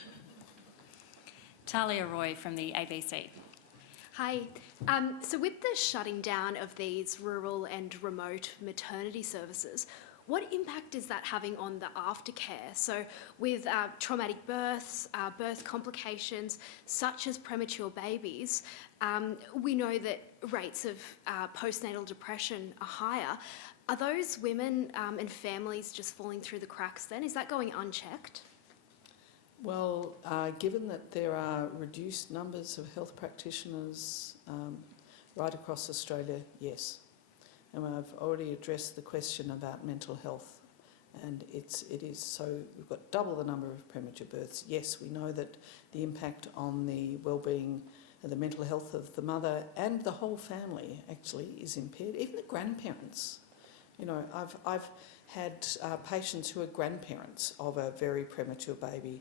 Talia Roy from the ABC. Hi. So with the shutting down of these rural and remote maternity services, what impact is that having on the aftercare? So with traumatic births, birth complications, such as premature babies, we know that rates of postnatal depression are higher. Are those women and families just falling through the cracks then? Is that going unchecked? Well, given that there are reduced numbers of health practitioners right across Australia, yes. And I've already addressed the question about mental health, and it is so we've got double the number of premature births. Yes, we know that the impact on the well-being and the mental health of the mother and the whole family actually is impaired. Even the grandparents. I've had patients who are grandparents of a very premature baby,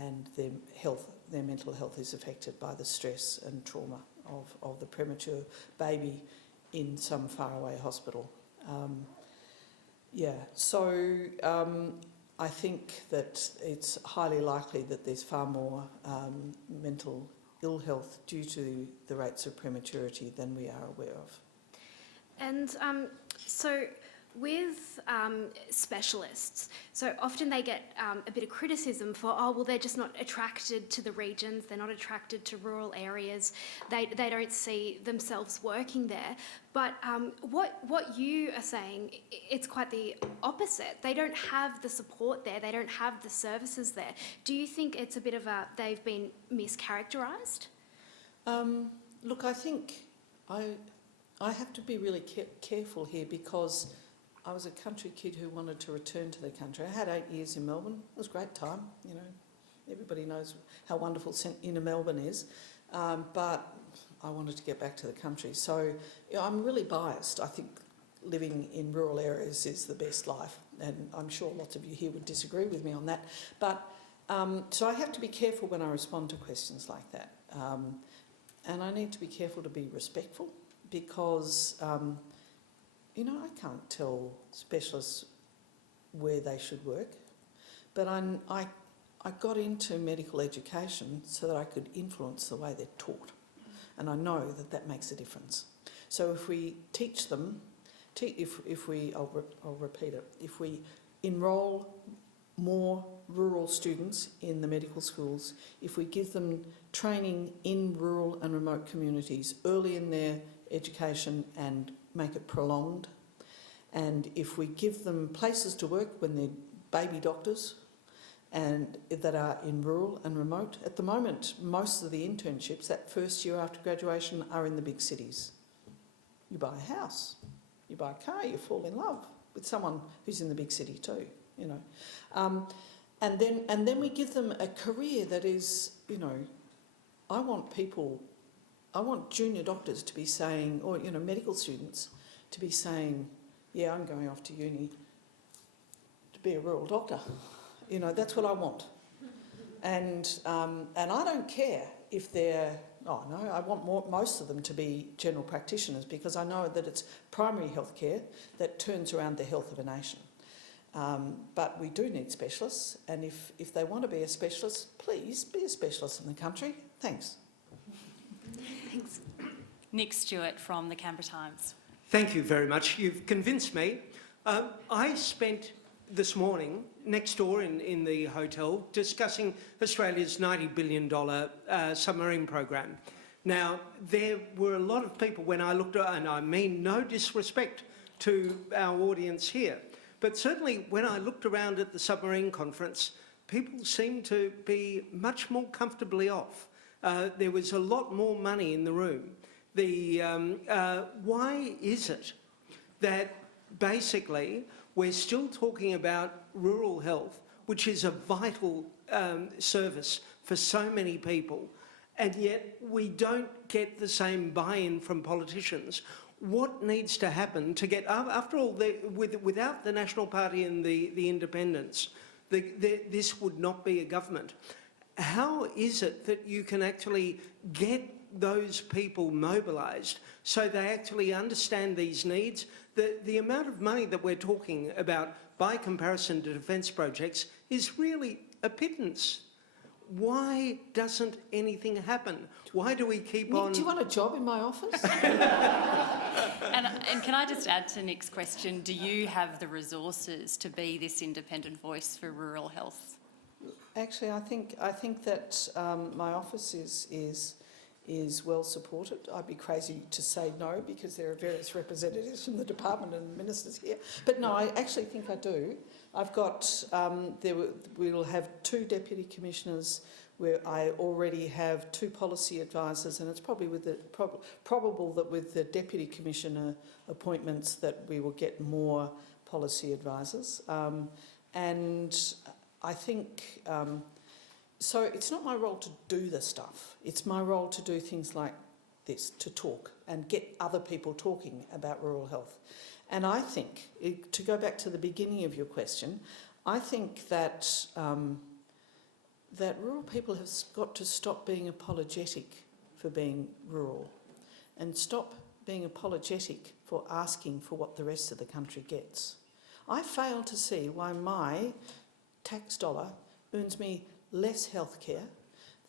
and their mental health is affected by the stress and trauma of the premature baby in some faraway hospital. So I think that it's highly likely that there's far more mental ill health due to the rates of prematurity than we are aware of. And so with specialists, so often they get a bit of criticism for, they're just not attracted to the regions, they're not attracted to rural areas, they don't see themselves working there. But what you are saying, it's quite the opposite. They don't have the support there, they don't have the services there. Do you think it's a bit of they've been mischaracterised? Look, I think I have to be really careful here, because I was a country kid who wanted to return to the country. I had 8 years in Melbourne. It was a great time, Everybody knows how wonderful inner Melbourne is. But I wanted to get back to the country. So I'm really biased. I think living in rural areas is the best life. and I'm sure lots of you here would disagree with me on that. But so I have to be careful when I respond to questions like that. And I need to be careful to be respectful because, you know, I can't tell specialists where they should work. But I got into medical education so that I could influence the way they're taught. And I know that that makes a difference. So if we teach them, I'll repeat it, if we enrol more rural students in the medical schools, if we give them training in rural and remote communities early in their education and make it prolonged, and if we give them places to work when they're baby doctors and that are in rural and remote. At the moment, most of the internships that first year after graduation are in the big cities. You buy a house, you buy a car, you fall in love with someone who's in the big city too, you know. And then we give them a career that is, you know, I want junior doctors to be saying, or, you know, medical students to be saying, yeah, I'm going off to uni to be a rural doctor. You know, that's what I want. And I don't care if they're, oh no, I want most of them to be general practitioners because I know that it's primary health care that turns around the health of a nation. But we do need specialists, and if they want to be a specialist, please be a specialist in the country. Thanks. Thanks. Nick Stewart from the Canberra Times. Thank you very much. You've convinced me. I spent this morning next door in the hotel discussing Australia's $90 billion submarine program. Now, there were a lot of people when I looked at, and I mean no disrespect to our audience here, but certainly when I looked around at the submarine conference, people seemed to be much more comfortably off. There was a lot more money in the room. Why is it that basically we're still talking about rural health, which is a vital service for so many people, and yet we don't get the same buy-in from politicians? What needs to happen to get, after all, without the National Party and the independents, this would not be a government. How is it that you can actually get those people mobilised so they actually understand these needs? The amount of money that we're talking about by comparison to defence projects is really a pittance. Why doesn't anything happen? Why do we keep on... Do you want a job in my office? And can I just add to Nick's question, do you have the resources to be this independent voice for rural health? Actually, I think that my office is well supported. I'd be crazy to say no because there are various representatives from the department and ministers here. But no, I actually think I do. I've got, we will have 2 deputy commissioners where I already have 2 policy advisors, and it's probably with the, probable that with the deputy commissioner appointments that we will get more policy advisors. And I think, so it's not my role to do the stuff. It's my role to do things like this, to talk and get other people talking about rural health. And I think, to go back to the beginning of your question, I think that that rural people have got to stop being apologetic for being rural and stop being apologetic for asking for what the rest of the country gets. I fail to see why my tax dollar earns me less healthcare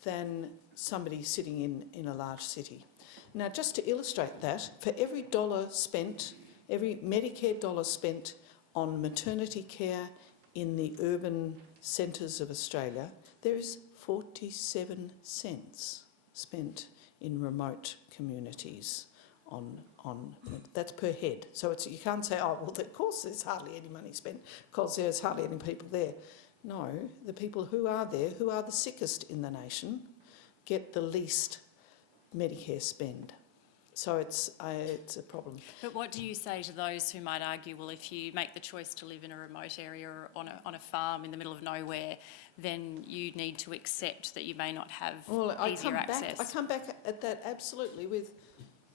than somebody sitting in a large city. Now, just to illustrate that, for every dollar spent, every Medicare dollar spent on maternity care in the urban centres of Australia, there is 47 cents spent in remote communities on that's per head. So it's, you can't say, oh, well, of course there's hardly any money spent because there's hardly any people there. No, the people who are there, who are the sickest in the nation, get the least Medicare spend. So it's a problem. But what do you say to those who might argue, well, if you make the choice to live in a remote area or on a farm in the middle of nowhere, then you need to accept that you may not have easier access? I come back at that absolutely with,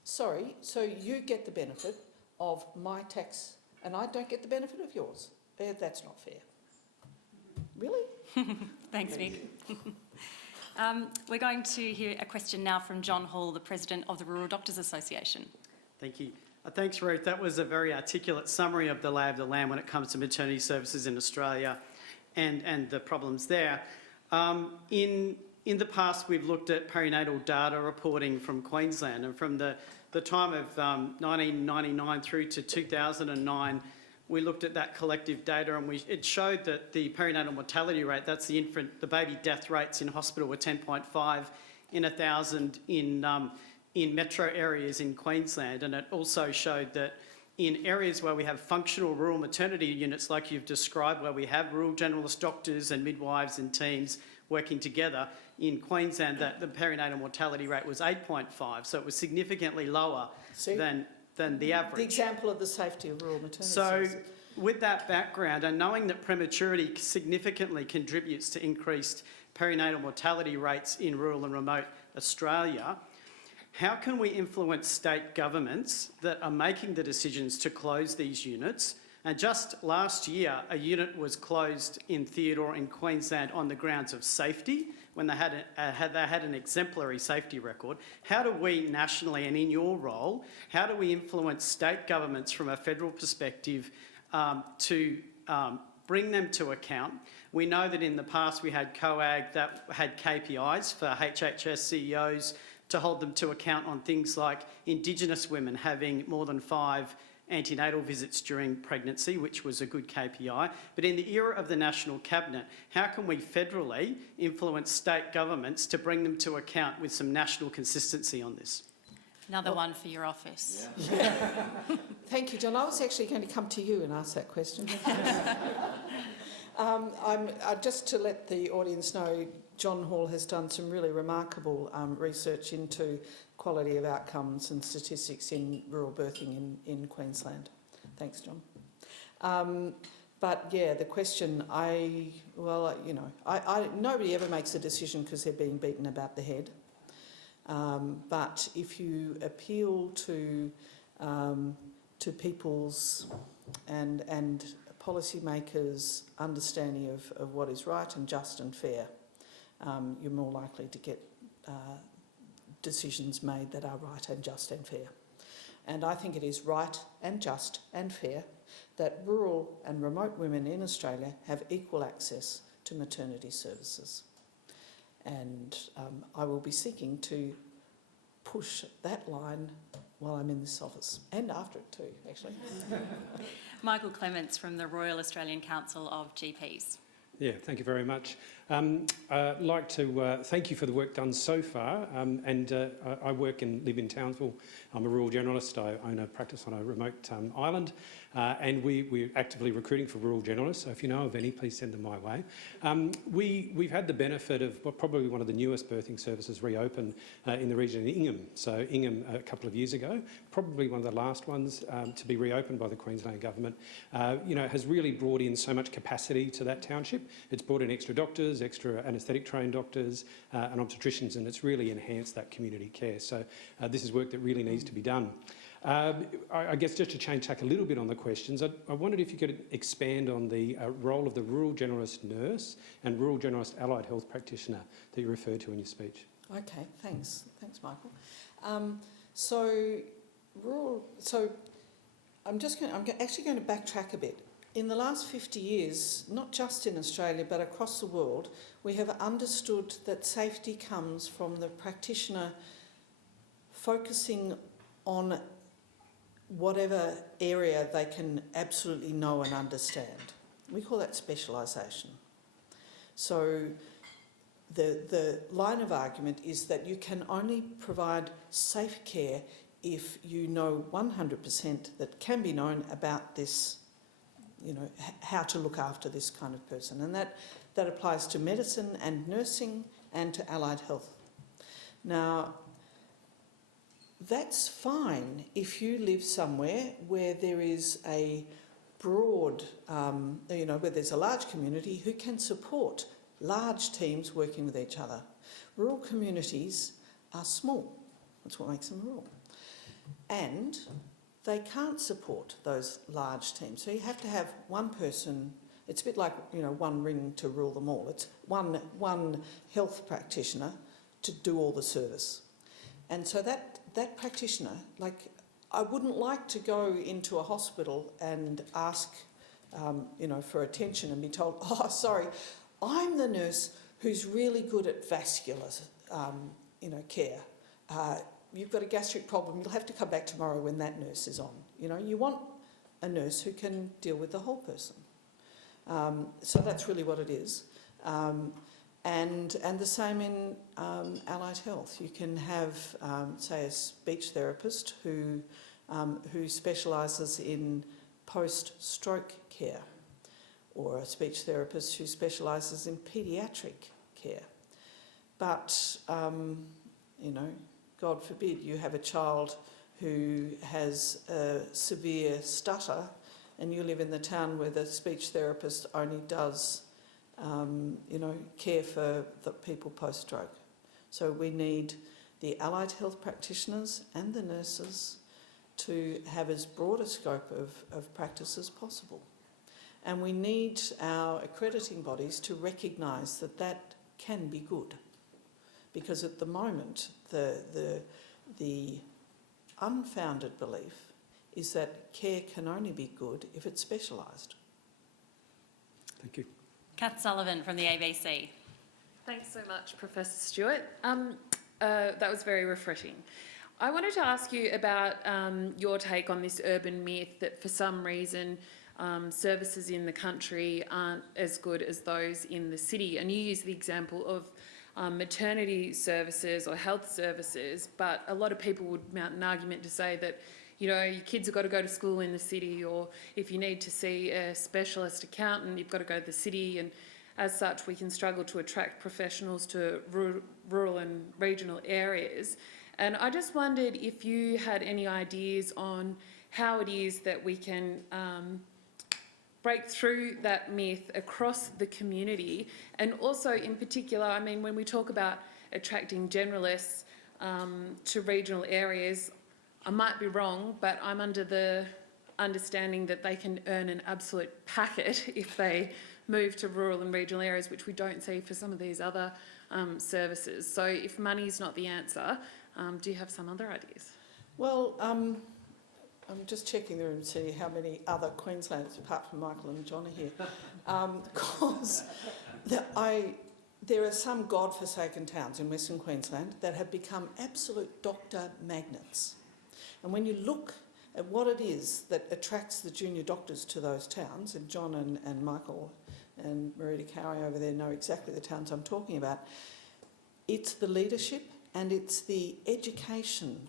sorry, so you get the benefit of my tax and I don't get the benefit of yours. That's not fair. Really? Thanks, Vic. We're going to hear a question now from John Hall, the President of the Rural Doctors Association. Thank you. Thanks, Ruth. That was a very articulate summary of the lay of the land when it comes to maternity services in Australia and the problems there. In the past, we've looked at perinatal data reporting from Queensland, and from the time of 1999 through to 2009, we looked at that collective data, and it showed that the perinatal mortality rate, that's the baby death rates in hospital, were 10.5 in 1,000 in metro areas in Queensland. And it also showed that in areas where we have functional rural maternity units, like you've described, where we have rural generalist doctors and midwives and teams working together, in Queensland that the perinatal mortality rate was 8.5, so it was significantly lower than the average. The example of the safety of rural maternity So services. with that background, and knowing that prematurity significantly contributes to increased perinatal mortality rates in rural and remote Australia, how can we influence state governments that are making the decisions to close these units? And just last year, a unit was closed in Theodore in Queensland on the grounds of safety, when they had an exemplary safety record. How do we nationally, and in your role, how do we influence state governments from a federal perspective to bring them to account? We know that in the past we had COAG that had KPIs for HHS CEOs to hold them to account on things like Indigenous women having more than 5 antenatal visits during pregnancy, which was a good KPI. But in the era of the National Cabinet, how can we federally influence state governments to bring them to account with some national consistency on this? Another one for your office. Yeah. Thank you, John. I was actually going to come to you and ask that question. Just to let the audience know, John Hall has done some really remarkable research into quality of outcomes and statistics in rural birthing in Queensland. Thanks, John. But yeah, the question, nobody ever makes a decision because they're being beaten about the head. But if you appeal to people's and policymakers' understanding of what is right and just and fair, you're more likely to get decisions made that are right and just and fair. And I think it is right and just and fair that rural and remote women in Australia have equal access to maternity services. And I will be seeking to push that line while I'm in this office, and after it too, actually. Michael Clements from the Royal Australian Council of GPs. Yeah, thank you very much. I'd like to thank you for the work done so far. I work and live in Townsville. I'm a rural generalist. I own a practice on a remote island. And we're actively recruiting for rural generalists. So if you know of any, please send them my way. We've had the benefit of probably one of the newest birthing services reopen in the region of Ingham. So Ingham a couple of years ago, probably one of the last ones to be reopened by the Queensland government, has really brought in so much capacity to that township. It's brought in extra doctors, extra anaesthetic trained doctors and obstetricians, and it's really enhanced that community care. So this is work that really needs to be done. I guess just to change tack a little bit on the questions, I wondered if you could expand on the role of the rural generalist nurse and rural generalist allied health practitioner that you referred to in your speech. Okay, thanks. Thanks, Michael. I'm actually going to backtrack a bit. In the last 50 years, not just in Australia but across the world, we have understood that safety comes from the practitioner focusing on whatever area they can absolutely know and understand. We call that specialisation. So the line of argument is that you can only provide safe care if you know 100% that can be known about this, how to look after this kind of person. And that applies to medicine and nursing and to allied health. Now, that's fine if you live somewhere where there is a broad, where there's a large community who can support large teams working with each other. Rural communities are small. That's what makes them rural. And they can't support those large teams. So you have to have one person. It's a bit like, one ring to rule them all. It's one health practitioner to do all the service. And so that practitioner, I wouldn't like to go into a hospital and ask, for attention and be told, oh, sorry, I'm the nurse who's really good at vascular, care. You've got a gastric problem, you'll have to come back tomorrow when that nurse is on. You want a nurse who can deal with the whole person. So that's really what it is. And the same in allied health. You can have, say, a speech therapist who specialises in post-stroke care, or a speech therapist who specialises in paediatric care. But, God forbid you have a child who has a severe stutter and you live in the town where the speech therapist only does, care for the people post-stroke. So we need the allied health practitioners and the nurses to have as broad a scope of practice as possible. And we need our accrediting bodies to recognise that can be good. Because at the moment, the unfounded belief is that care can only be good if it's specialised. Thank you. Kath Sullivan from the ABC. Thanks so much, Professor Stewart. That was very refreshing. I wanted to ask you about your take on this urban myth that for some reason services in the country aren't as good as those in the city. And you use the example of maternity services or health services, but a lot of people would mount an argument to say that, your kids have got to go to school in the city, or if you need to see a specialist accountant, you've got to go to the city, and as such we can struggle to attract professionals to rural and regional areas. And I just wondered if you had any ideas on how it is that we can break through that myth across the community, and also in particular, when we talk about attracting generalists to regional areas, I might be wrong, but I'm under the understanding that they can earn an absolute packet if they move to rural and regional areas, which we don't see for some of these other services. So if money is not the answer, do you have some other ideas? Well, I'm just checking the room to see how many other Queenslanders, apart from Michael and John, are here. Because there are some godforsaken towns in Western Queensland that have become absolute doctor magnets. And when you look at what it is that attracts the junior doctors to those towns, and John and Michael and Marita Cowie over there know exactly the towns I'm talking about, it's the leadership and it's the education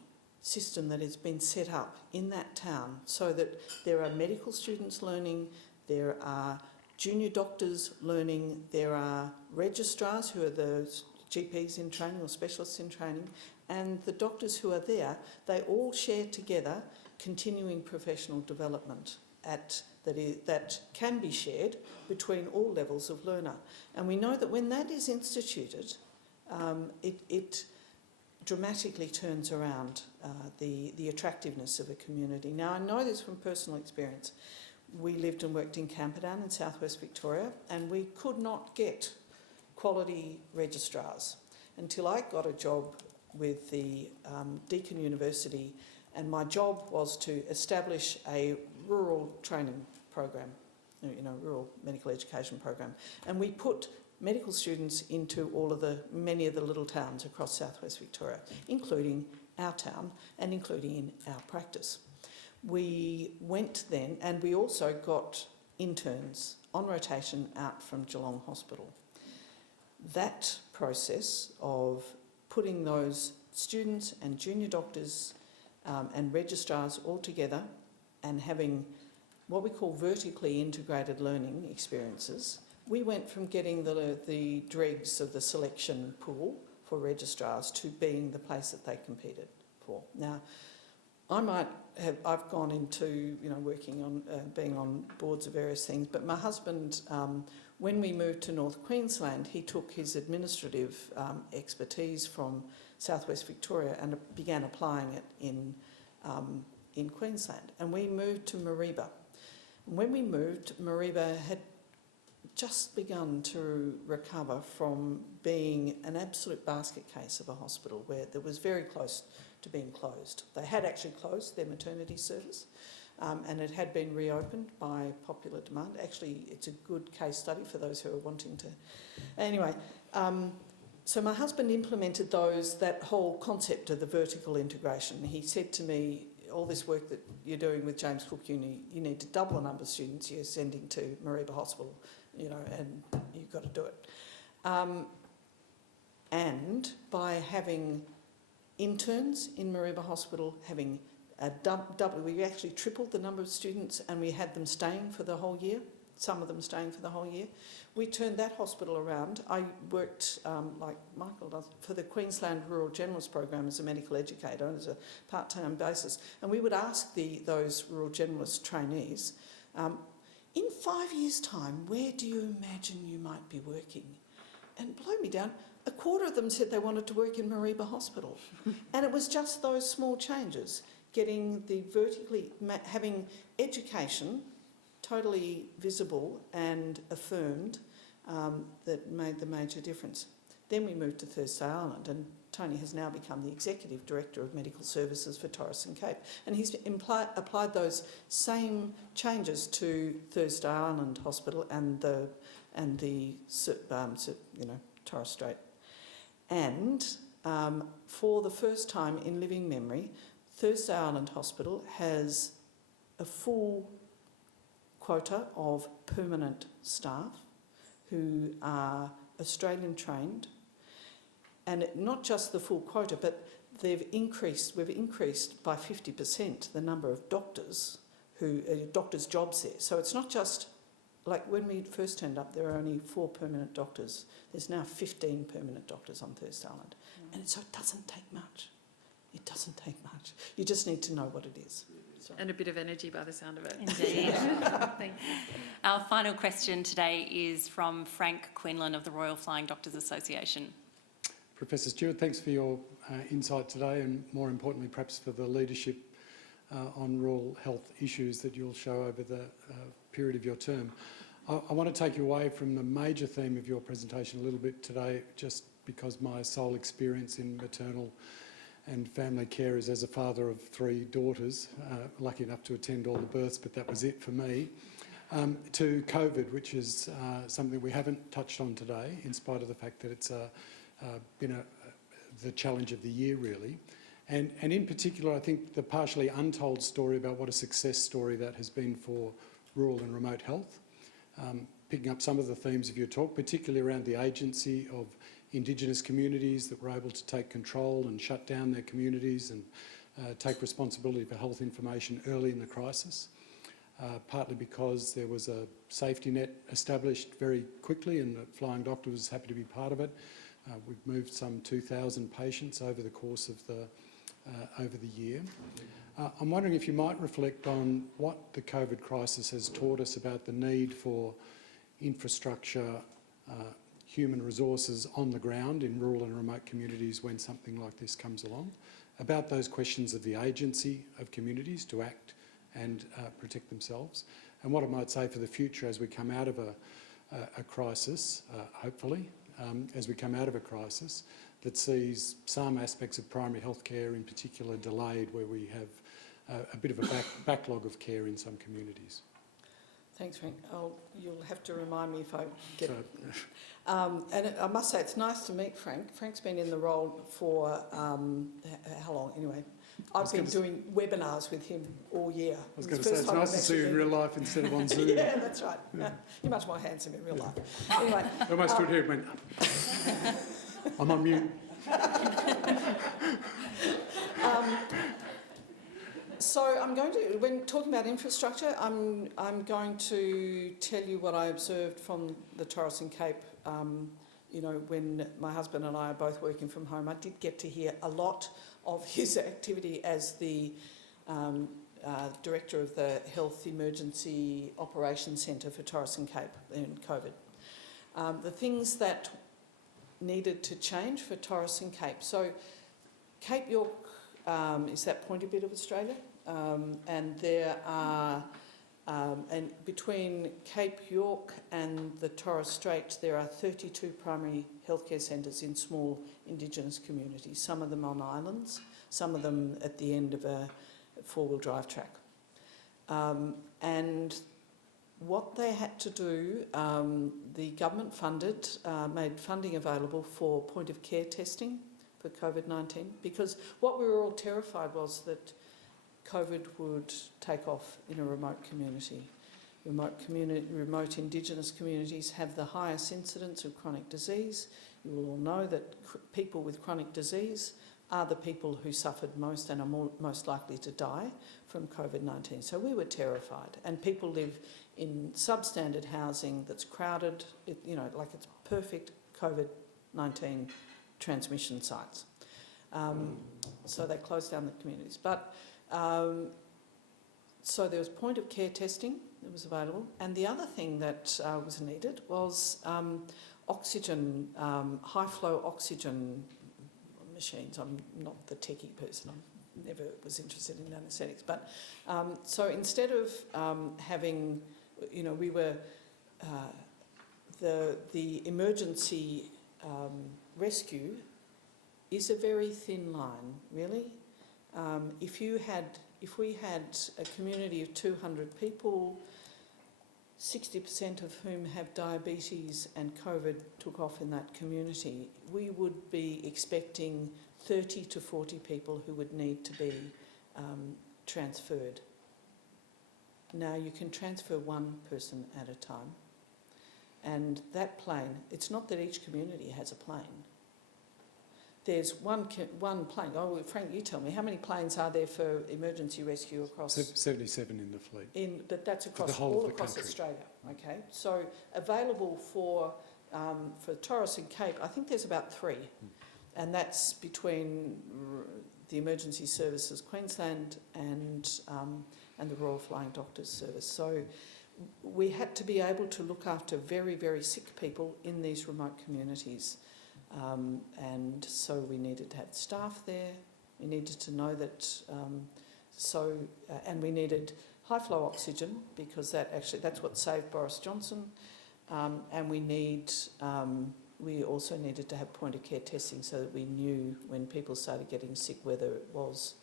system that has been set up in that town so that there are medical students learning, there are junior doctors learning, there are registrars who are the GPs in training or specialists in training, and the doctors who are there, they all share together continuing professional development that can be shared between all levels of learner. And we know that when that is instituted, it dramatically turns around the attractiveness of a community. Now, I know this from personal experience. We lived and worked in Camperdown in southwest Victoria, and we could not get quality registrars until I got a job with the Deakin University, and my job was to establish a rural training program, rural medical education program. And we put medical students into many of the little towns across southwest Victoria, including our town and including in our practice. We went then, and we also got interns on rotation out from Geelong Hospital. That process of putting those students and junior doctors and registrars all together and having what we call vertically integrated learning experiences, we went from getting the dregs of the selection pool for registrars to being the place that they competed for. Now, I've gone into working on being on boards of various things, but my husband, when we moved to North Queensland, he took his administrative expertise from southwest Victoria and began applying it in in Queensland, and we moved to Mareeba. And when we moved, Mareeba had just begun to recover from being an absolute basket case of a hospital where that was very close to being closed. They had actually closed their maternity service, and it had been reopened by popular demand. Actually, it's a good case study for those who are wanting to. Anyway, so my husband implemented that whole concept of the vertical integration. He said to me, all this work that you're doing with James Cook Uni, you need to double the number of students you're sending to Mareeba Hospital, and you've got to do it. And by having interns in Mareeba Hospital, having we actually tripled the number of students, and we had them staying for the whole year, some of them staying for the whole year. We turned that hospital around. I worked, like Michael does, for the Queensland Rural Generalist program as a medical educator and as a part-time basis. And we would ask those Rural Generalist trainees, in 5 years' time, where do you imagine you might be working? And blow me down, a quarter of them said they wanted to work in Mareeba Hospital. And it was just those small changes, getting the having education totally visible and affirmed, that made the major difference. Then we moved to Thursday Island, and Tony has now become the Executive Director of Medical Services for Torres and Cape, and he's applied those same changes to Thursday Island Hospital and the Torres Strait. And for the first time in living memory, Thursday Island Hospital has a full quota of permanent staff who are Australian trained, and not just the full quota, but we've increased by 50% the number of doctors doctors' jobs there. So it's not just like when we first turned up, there were only 4 permanent doctors. There's now 15 permanent doctors on Thursday Island, and so it doesn't take much. It doesn't take much. You just need to know what it is. Sorry. And a bit of energy by the sound of it. Indeed. Thank you. Our final question today is from Frank Quinlan of the Royal Flying Doctors Association. Professor Stewart, thanks for your insight today, and more importantly perhaps for the leadership on rural health issues that you'll show over the period of your term. I want to take you away from the major theme of your presentation a little bit today, just because my sole experience in maternal and family care is as a father of 3 daughters, lucky enough to attend all the births, but that was it for me, to COVID, which is something we haven't touched on today, in spite of the fact that it's been the challenge of the year, really. And in particular, I think the partially untold story about what a success story that has been for rural and remote health, picking up some of the themes of your talk, particularly around the agency of Indigenous communities that were able to take control and shut down their communities and take responsibility for health information early in the crisis, partly because there was a safety net established very quickly and the Flying Doctor was happy to be part of it. We've moved some 2,000 patients over the course of over the year. I'm wondering if you might reflect on what the COVID crisis has taught us about the need for infrastructure, human resources on the ground in rural and remote communities when something like this comes along, about those questions of the agency of communities to act and protect themselves, and what it might say for the future as we come out of a crisis, hopefully, as we come out of a crisis that sees some aspects of primary health care in particular delayed, where we have a bit of a backlog of care in some communities. Thanks, Frank. You'll have to remind me if I get it. And I must say, it's nice to meet Frank. Frank's been in the role for how long? Anyway, I've been doing webinars with him all year. I was going to say, it's nice to see you in real life instead of on Zoom. Yeah, that's right. Yeah. You're much more handsome in real life. Anyway, I almost stood here and went, I'm on mute. So I'm going to, when talking about infrastructure, I'm going to tell you what I observed from the Torres and Cape. When my husband and I are both working from home, I did get to hear a lot of his activity as the director of the Health Emergency Operations Centre for Torres and Cape in COVID. The things that needed to change for Torres and Cape. So Cape York is that pointy bit of Australia. and there are, and between Cape York and the Torres Strait, there are 32 primary healthcare centres in small Indigenous communities, some of them on islands, some of them at the end of a four-wheel drive track. And what they had to do, the government funded, made funding available for point-of-care testing for COVID-19, because what we were all terrified was that COVID would take off in a remote community. Remote Indigenous communities have the highest incidence of chronic disease. You will all know that people with chronic disease are the people who suffered most and are most likely to die from COVID-19. So we were terrified. And people live in substandard housing that's crowded, like it's perfect COVID-19 transmission sites. So they closed down the communities. But so there was point of care testing that was available. And the other thing that was needed was oxygen, high flow oxygen machines. I'm not the techie person. I never was interested in anaesthetics. But so instead of having, we were, the emergency rescue is a very thin line, really. If we had a community of 200 people, 60% of whom have diabetes and COVID took off in that community, we would be expecting 30 to 40 people who would need to be transferred. Now you can transfer one person at a time. And that plane, it's not that each community has a plane. There's one plane. Oh, Frank, you tell me, how many planes are there for emergency rescue across? 77 in the fleet. But that's across the whole all of the across country. Australia. Okay, so available for Torres and Cape, I think there's about 3, and that's between the Emergency Services Queensland and the Royal Flying Doctors Service. So we had to be able to look after very, very sick people in these remote communities. And so we needed to have staff there. We needed to know that, and we needed high flow oxygen, because that's what saved Boris Johnson. And we also needed to have point of care testing so that we knew when people started getting sick whether it was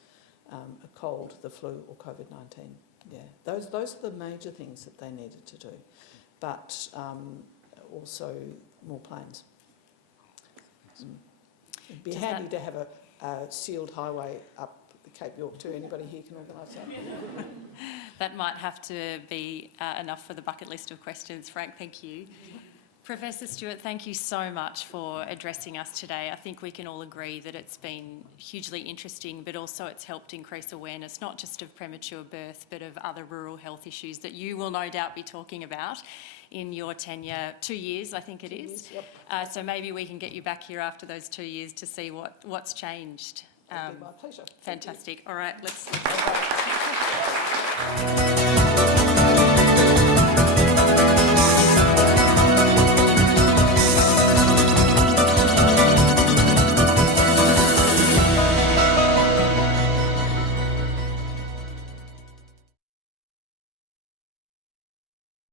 a cold, the flu, or COVID-19. Yeah, those are the major things that they needed to do, but also more planes. It'd be handy to have a sealed highway up the Cape York too. Anybody here can organise that? That might have to be enough for the bucket list of questions. Frank, thank you. Professor Stewart, thank you so much for addressing us today. I think we can all agree that it's been hugely interesting, but also it's helped increase awareness, not just of premature birth, but of other rural health issues that you will no doubt be talking about in your tenure. 2 years, I think it is. Yep. So maybe we can get you back here after those 2 years to see what's changed. That'd be my pleasure. Fantastic. All right, let's